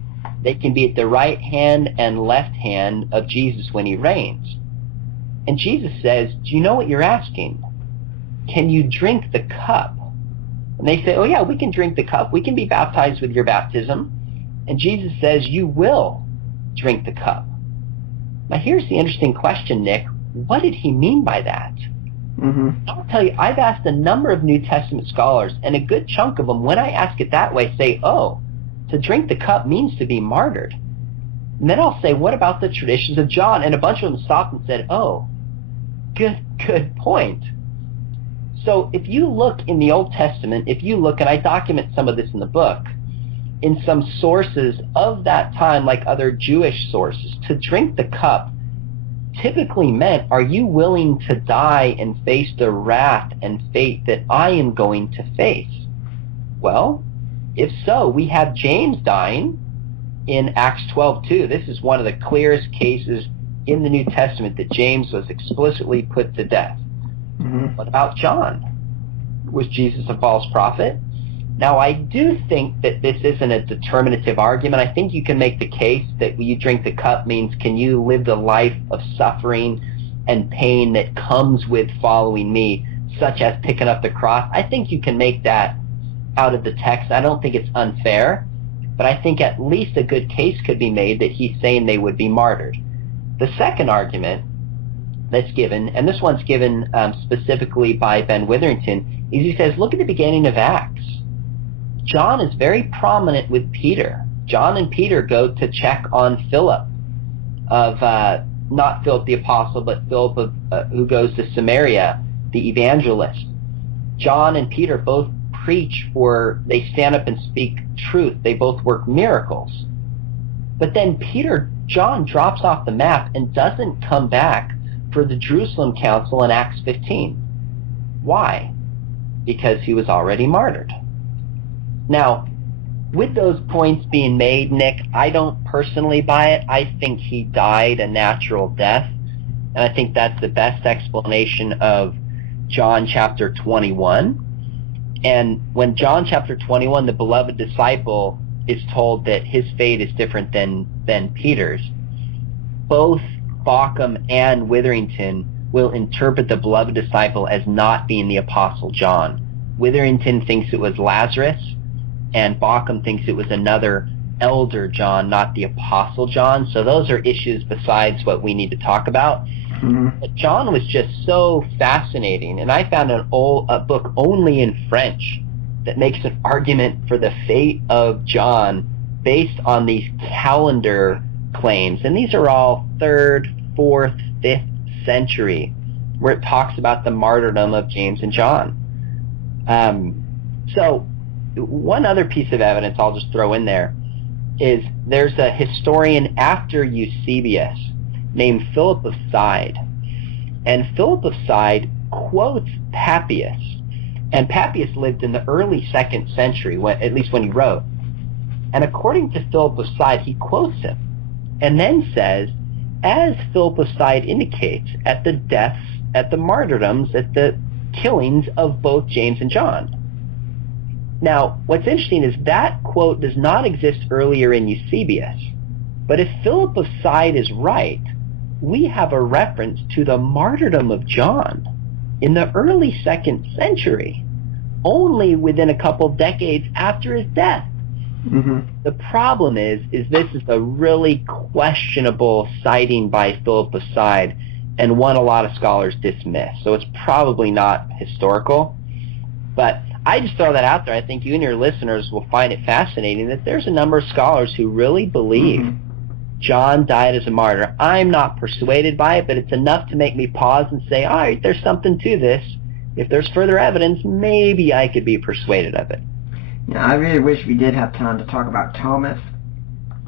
they can be at the right hand and left hand of Jesus when he reigns. And Jesus says, do you know what you're asking? Can you drink the cup? And they say, oh yeah, we can drink the cup. We can be baptized with your baptism. And Jesus says, you will drink the cup. Now here's the interesting question, Nick. What did he mean by that? I'll tell you, I've asked a number of New Testament scholars, and a good chunk of them, when I ask it that way, say, oh, to drink the cup means to be martyred. And then I'll say, what about the traditions of John? And a bunch of them stopped and said, oh, good point. So if you look in the Old Testament, if you look, and I document some of this in the book, in some sources of that time, like other Jewish sources, to drink the cup typically meant, are you willing to die and face the wrath and fate that I am going to face? Well, if so, we have James dying in Acts 12:2. This is one of the clearest cases in the New Testament that James was explicitly put to death. What about John? Was Jesus a false prophet? Now, I do think that this isn't a determinative argument. I think you can make the case that when you drink the cup means, can you live the life of suffering and pain that comes with following me, such as picking up the cross? I think you can make that out of the text. I don't think it's unfair, but I think at least a good case could be made that he's saying they would be martyred. The second argument that's given, and this one's given specifically by Ben Witherington, is he says, look at the beginning of Acts. John is very prominent with Peter. John and Peter go to check on Philip, of not Philip the apostle, but Philip who goes to Samaria, the evangelist. John and Peter both preach, or they stand up and speak truth. They both work miracles. But then John drops off the map and doesn't come back for the Jerusalem Council in Acts 15. Why? Because he was already martyred. Now, with those points being made, Nick, I don't personally buy it. I think he died a natural death, and I think that's the best explanation of John chapter 21. And when John chapter 21, the beloved disciple, is told that his fate is different than Peter's, both Bauckham and Witherington will interpret the beloved disciple as not being the apostle John. Witherington thinks it was Lazarus, and Bauckham thinks it was another elder John, not the apostle John. So those are issues besides what we need to talk about. But John was just so fascinating, and I found a book only in French that makes an argument for the fate of John based on these calendar claims. And these are all 3rd, 4th, 5th century, where it talks about the martyrdom of James and John. So one other piece of evidence I'll just throw in there is there's a historian after Eusebius named Philip of Side. And Philip of Side quotes Papias. And Papias lived in the early 2nd century, at least when he wrote. And according to Philip of Side, he quotes him and then says, as Philip of Side indicates, at the deaths, at the martyrdoms, at the killings of both James and John. Now, what's interesting is that quote does not exist earlier in Eusebius. But if Philip of Side is right, we have a reference to the martyrdom of John in the early 2nd century, only within a couple decades after his death. The problem is this is a really questionable citing by Philip of Side, and one a lot of scholars dismiss. So it's probably not historical. But I just throw that out there. I think you and your listeners will find it fascinating that there's a number of scholars who really believe John died as a martyr. I'm not persuaded by it, but it's enough to make me pause and say, all right, there's something to this. If there's further evidence, maybe I could be persuaded of it. Yeah, I really wish we did have time to talk about Thomas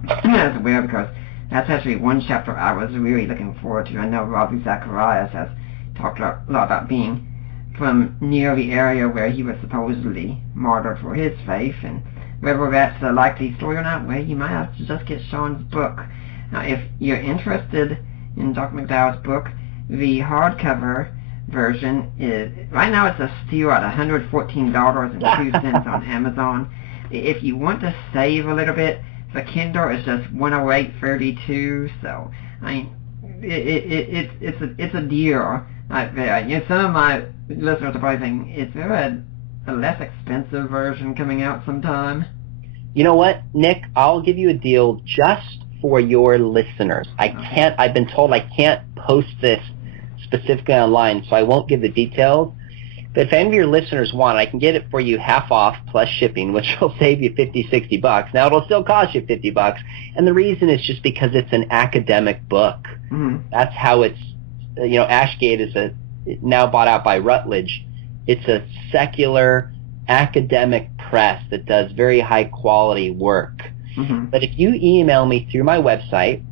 as well, because that's actually one chapter I was really looking forward to. I know Ravi Zacharias has talked a lot about being from near the area where he was supposedly martyred for his faith, and whether that's a likely story or not, well, you might have to just get Sean's book. Now, if you're interested in Dr. McDowell's book, the hardcover version is, right now it's a steal at $114.02 on Amazon. If you want to save a little bit, the Kindle is just $108.32, so, I mean, it's a deal. Some of my listeners are probably thinking, is there a less expensive version coming out sometime? You know what, Nick? I'll give you a deal just for your listeners. I've been told I can't post this specifically online, so I won't give the details. But if any of your listeners want, I can get it for you half off plus shipping, which will save you $50-$60. Now, it'll still cost you $50, and the reason is just because it's an academic book. Mm-hmm. That's how it's, Ashgate is now bought out by Rutledge. It's a secular academic press that does very high quality work. Mm-hmm. But if you email me through my website,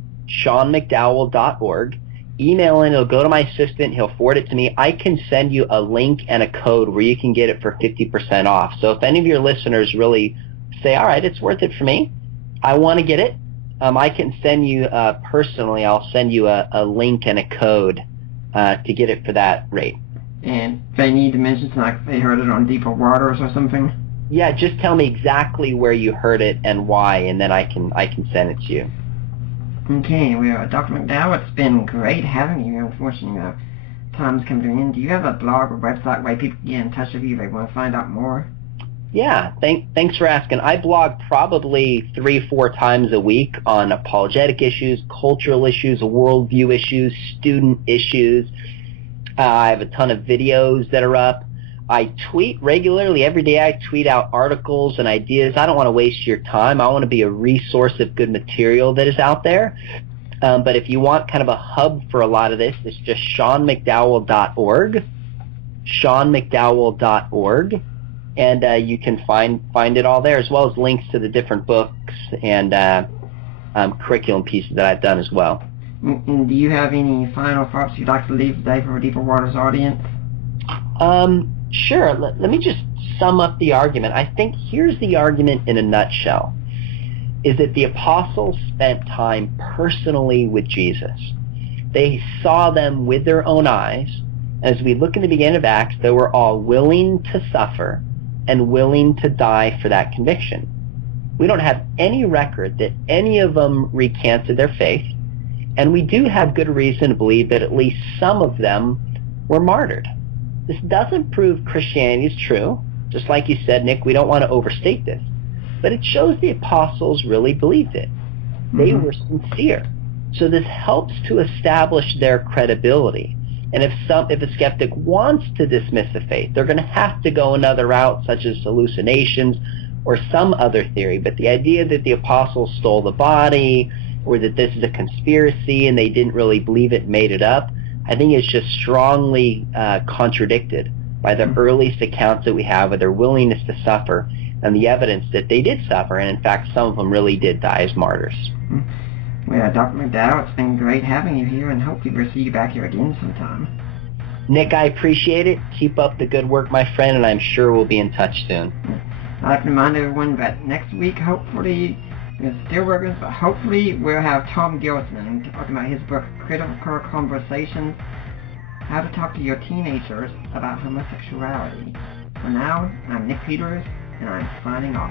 SeanMcDowell.org, email in, it'll go to my assistant, he'll forward it to me. I can send you a link and a code where you can get it for 50% off. So if any of your listeners really say, all right, it's worth it for me, I want to get it, I can send you, personally, I'll send you a link and a code to get it for that rate. And they need to mention, like, they heard it on Deeper Waters or something? Yeah, just tell me exactly where you heard it and why, and then I can send it to you. Okay, well, Dr. McDowell, it's been great having you. Unfortunately, time's come to an end. Do you have a blog or website where people can get in touch with you if they want to find out more? Yeah, thanks for asking. I blog probably 3-4 times a week on apologetic issues, cultural issues, worldview issues, student issues. I have a ton of videos that are up. I tweet regularly. Every day I tweet out articles and ideas. I don't want to waste your time. I want to be a resource of good material that is out there. But if you want kind of a hub for a lot of this, it's just SeanMcDowell.org, SeanMcDowell.org, and you can find it all there, as well as links to the different books and curriculum pieces that I've done as well. And do you have any final thoughts you'd like to leave today for a Deeper Waters audience? Sure. Let me just sum up the argument. I think here's the argument in a nutshell, is that the apostles spent time personally with Jesus. They saw them with their own eyes. As we look in the beginning of Acts, they were all willing to suffer and willing to die for that conviction. We don't have any record that any of them recanted their faith, and we do have good reason to believe that at least some of them were martyred. This doesn't prove Christianity is true. Just like you said, Nick, we don't want to overstate this. But it shows the apostles really believed it. They were sincere. So this helps to establish their credibility. And if a skeptic wants to dismiss the faith, they're going to have to go another route, such as hallucinations or some other theory. But the idea that the apostles stole the body, or that this is a conspiracy and they didn't really believe it, made it up, I think it's just strongly contradicted by the earliest accounts that we have of their willingness to suffer and the evidence that they did suffer, and in fact some of them really did die as martyrs. Well, Dr. McDowell, it's been great having you here, and hopefully we'll see you back here again sometime. Nick, I appreciate it. Keep up the good work, my friend, and I'm sure we'll be in touch soon. I'd like to remind everyone that next week, hopefully, we're still working, but hopefully we'll have Tom Gilson talking about his book, Critical Conversations, How to Talk to Your Teenagers About Homosexuality. For now, I'm Nick Peters, and I'm signing off.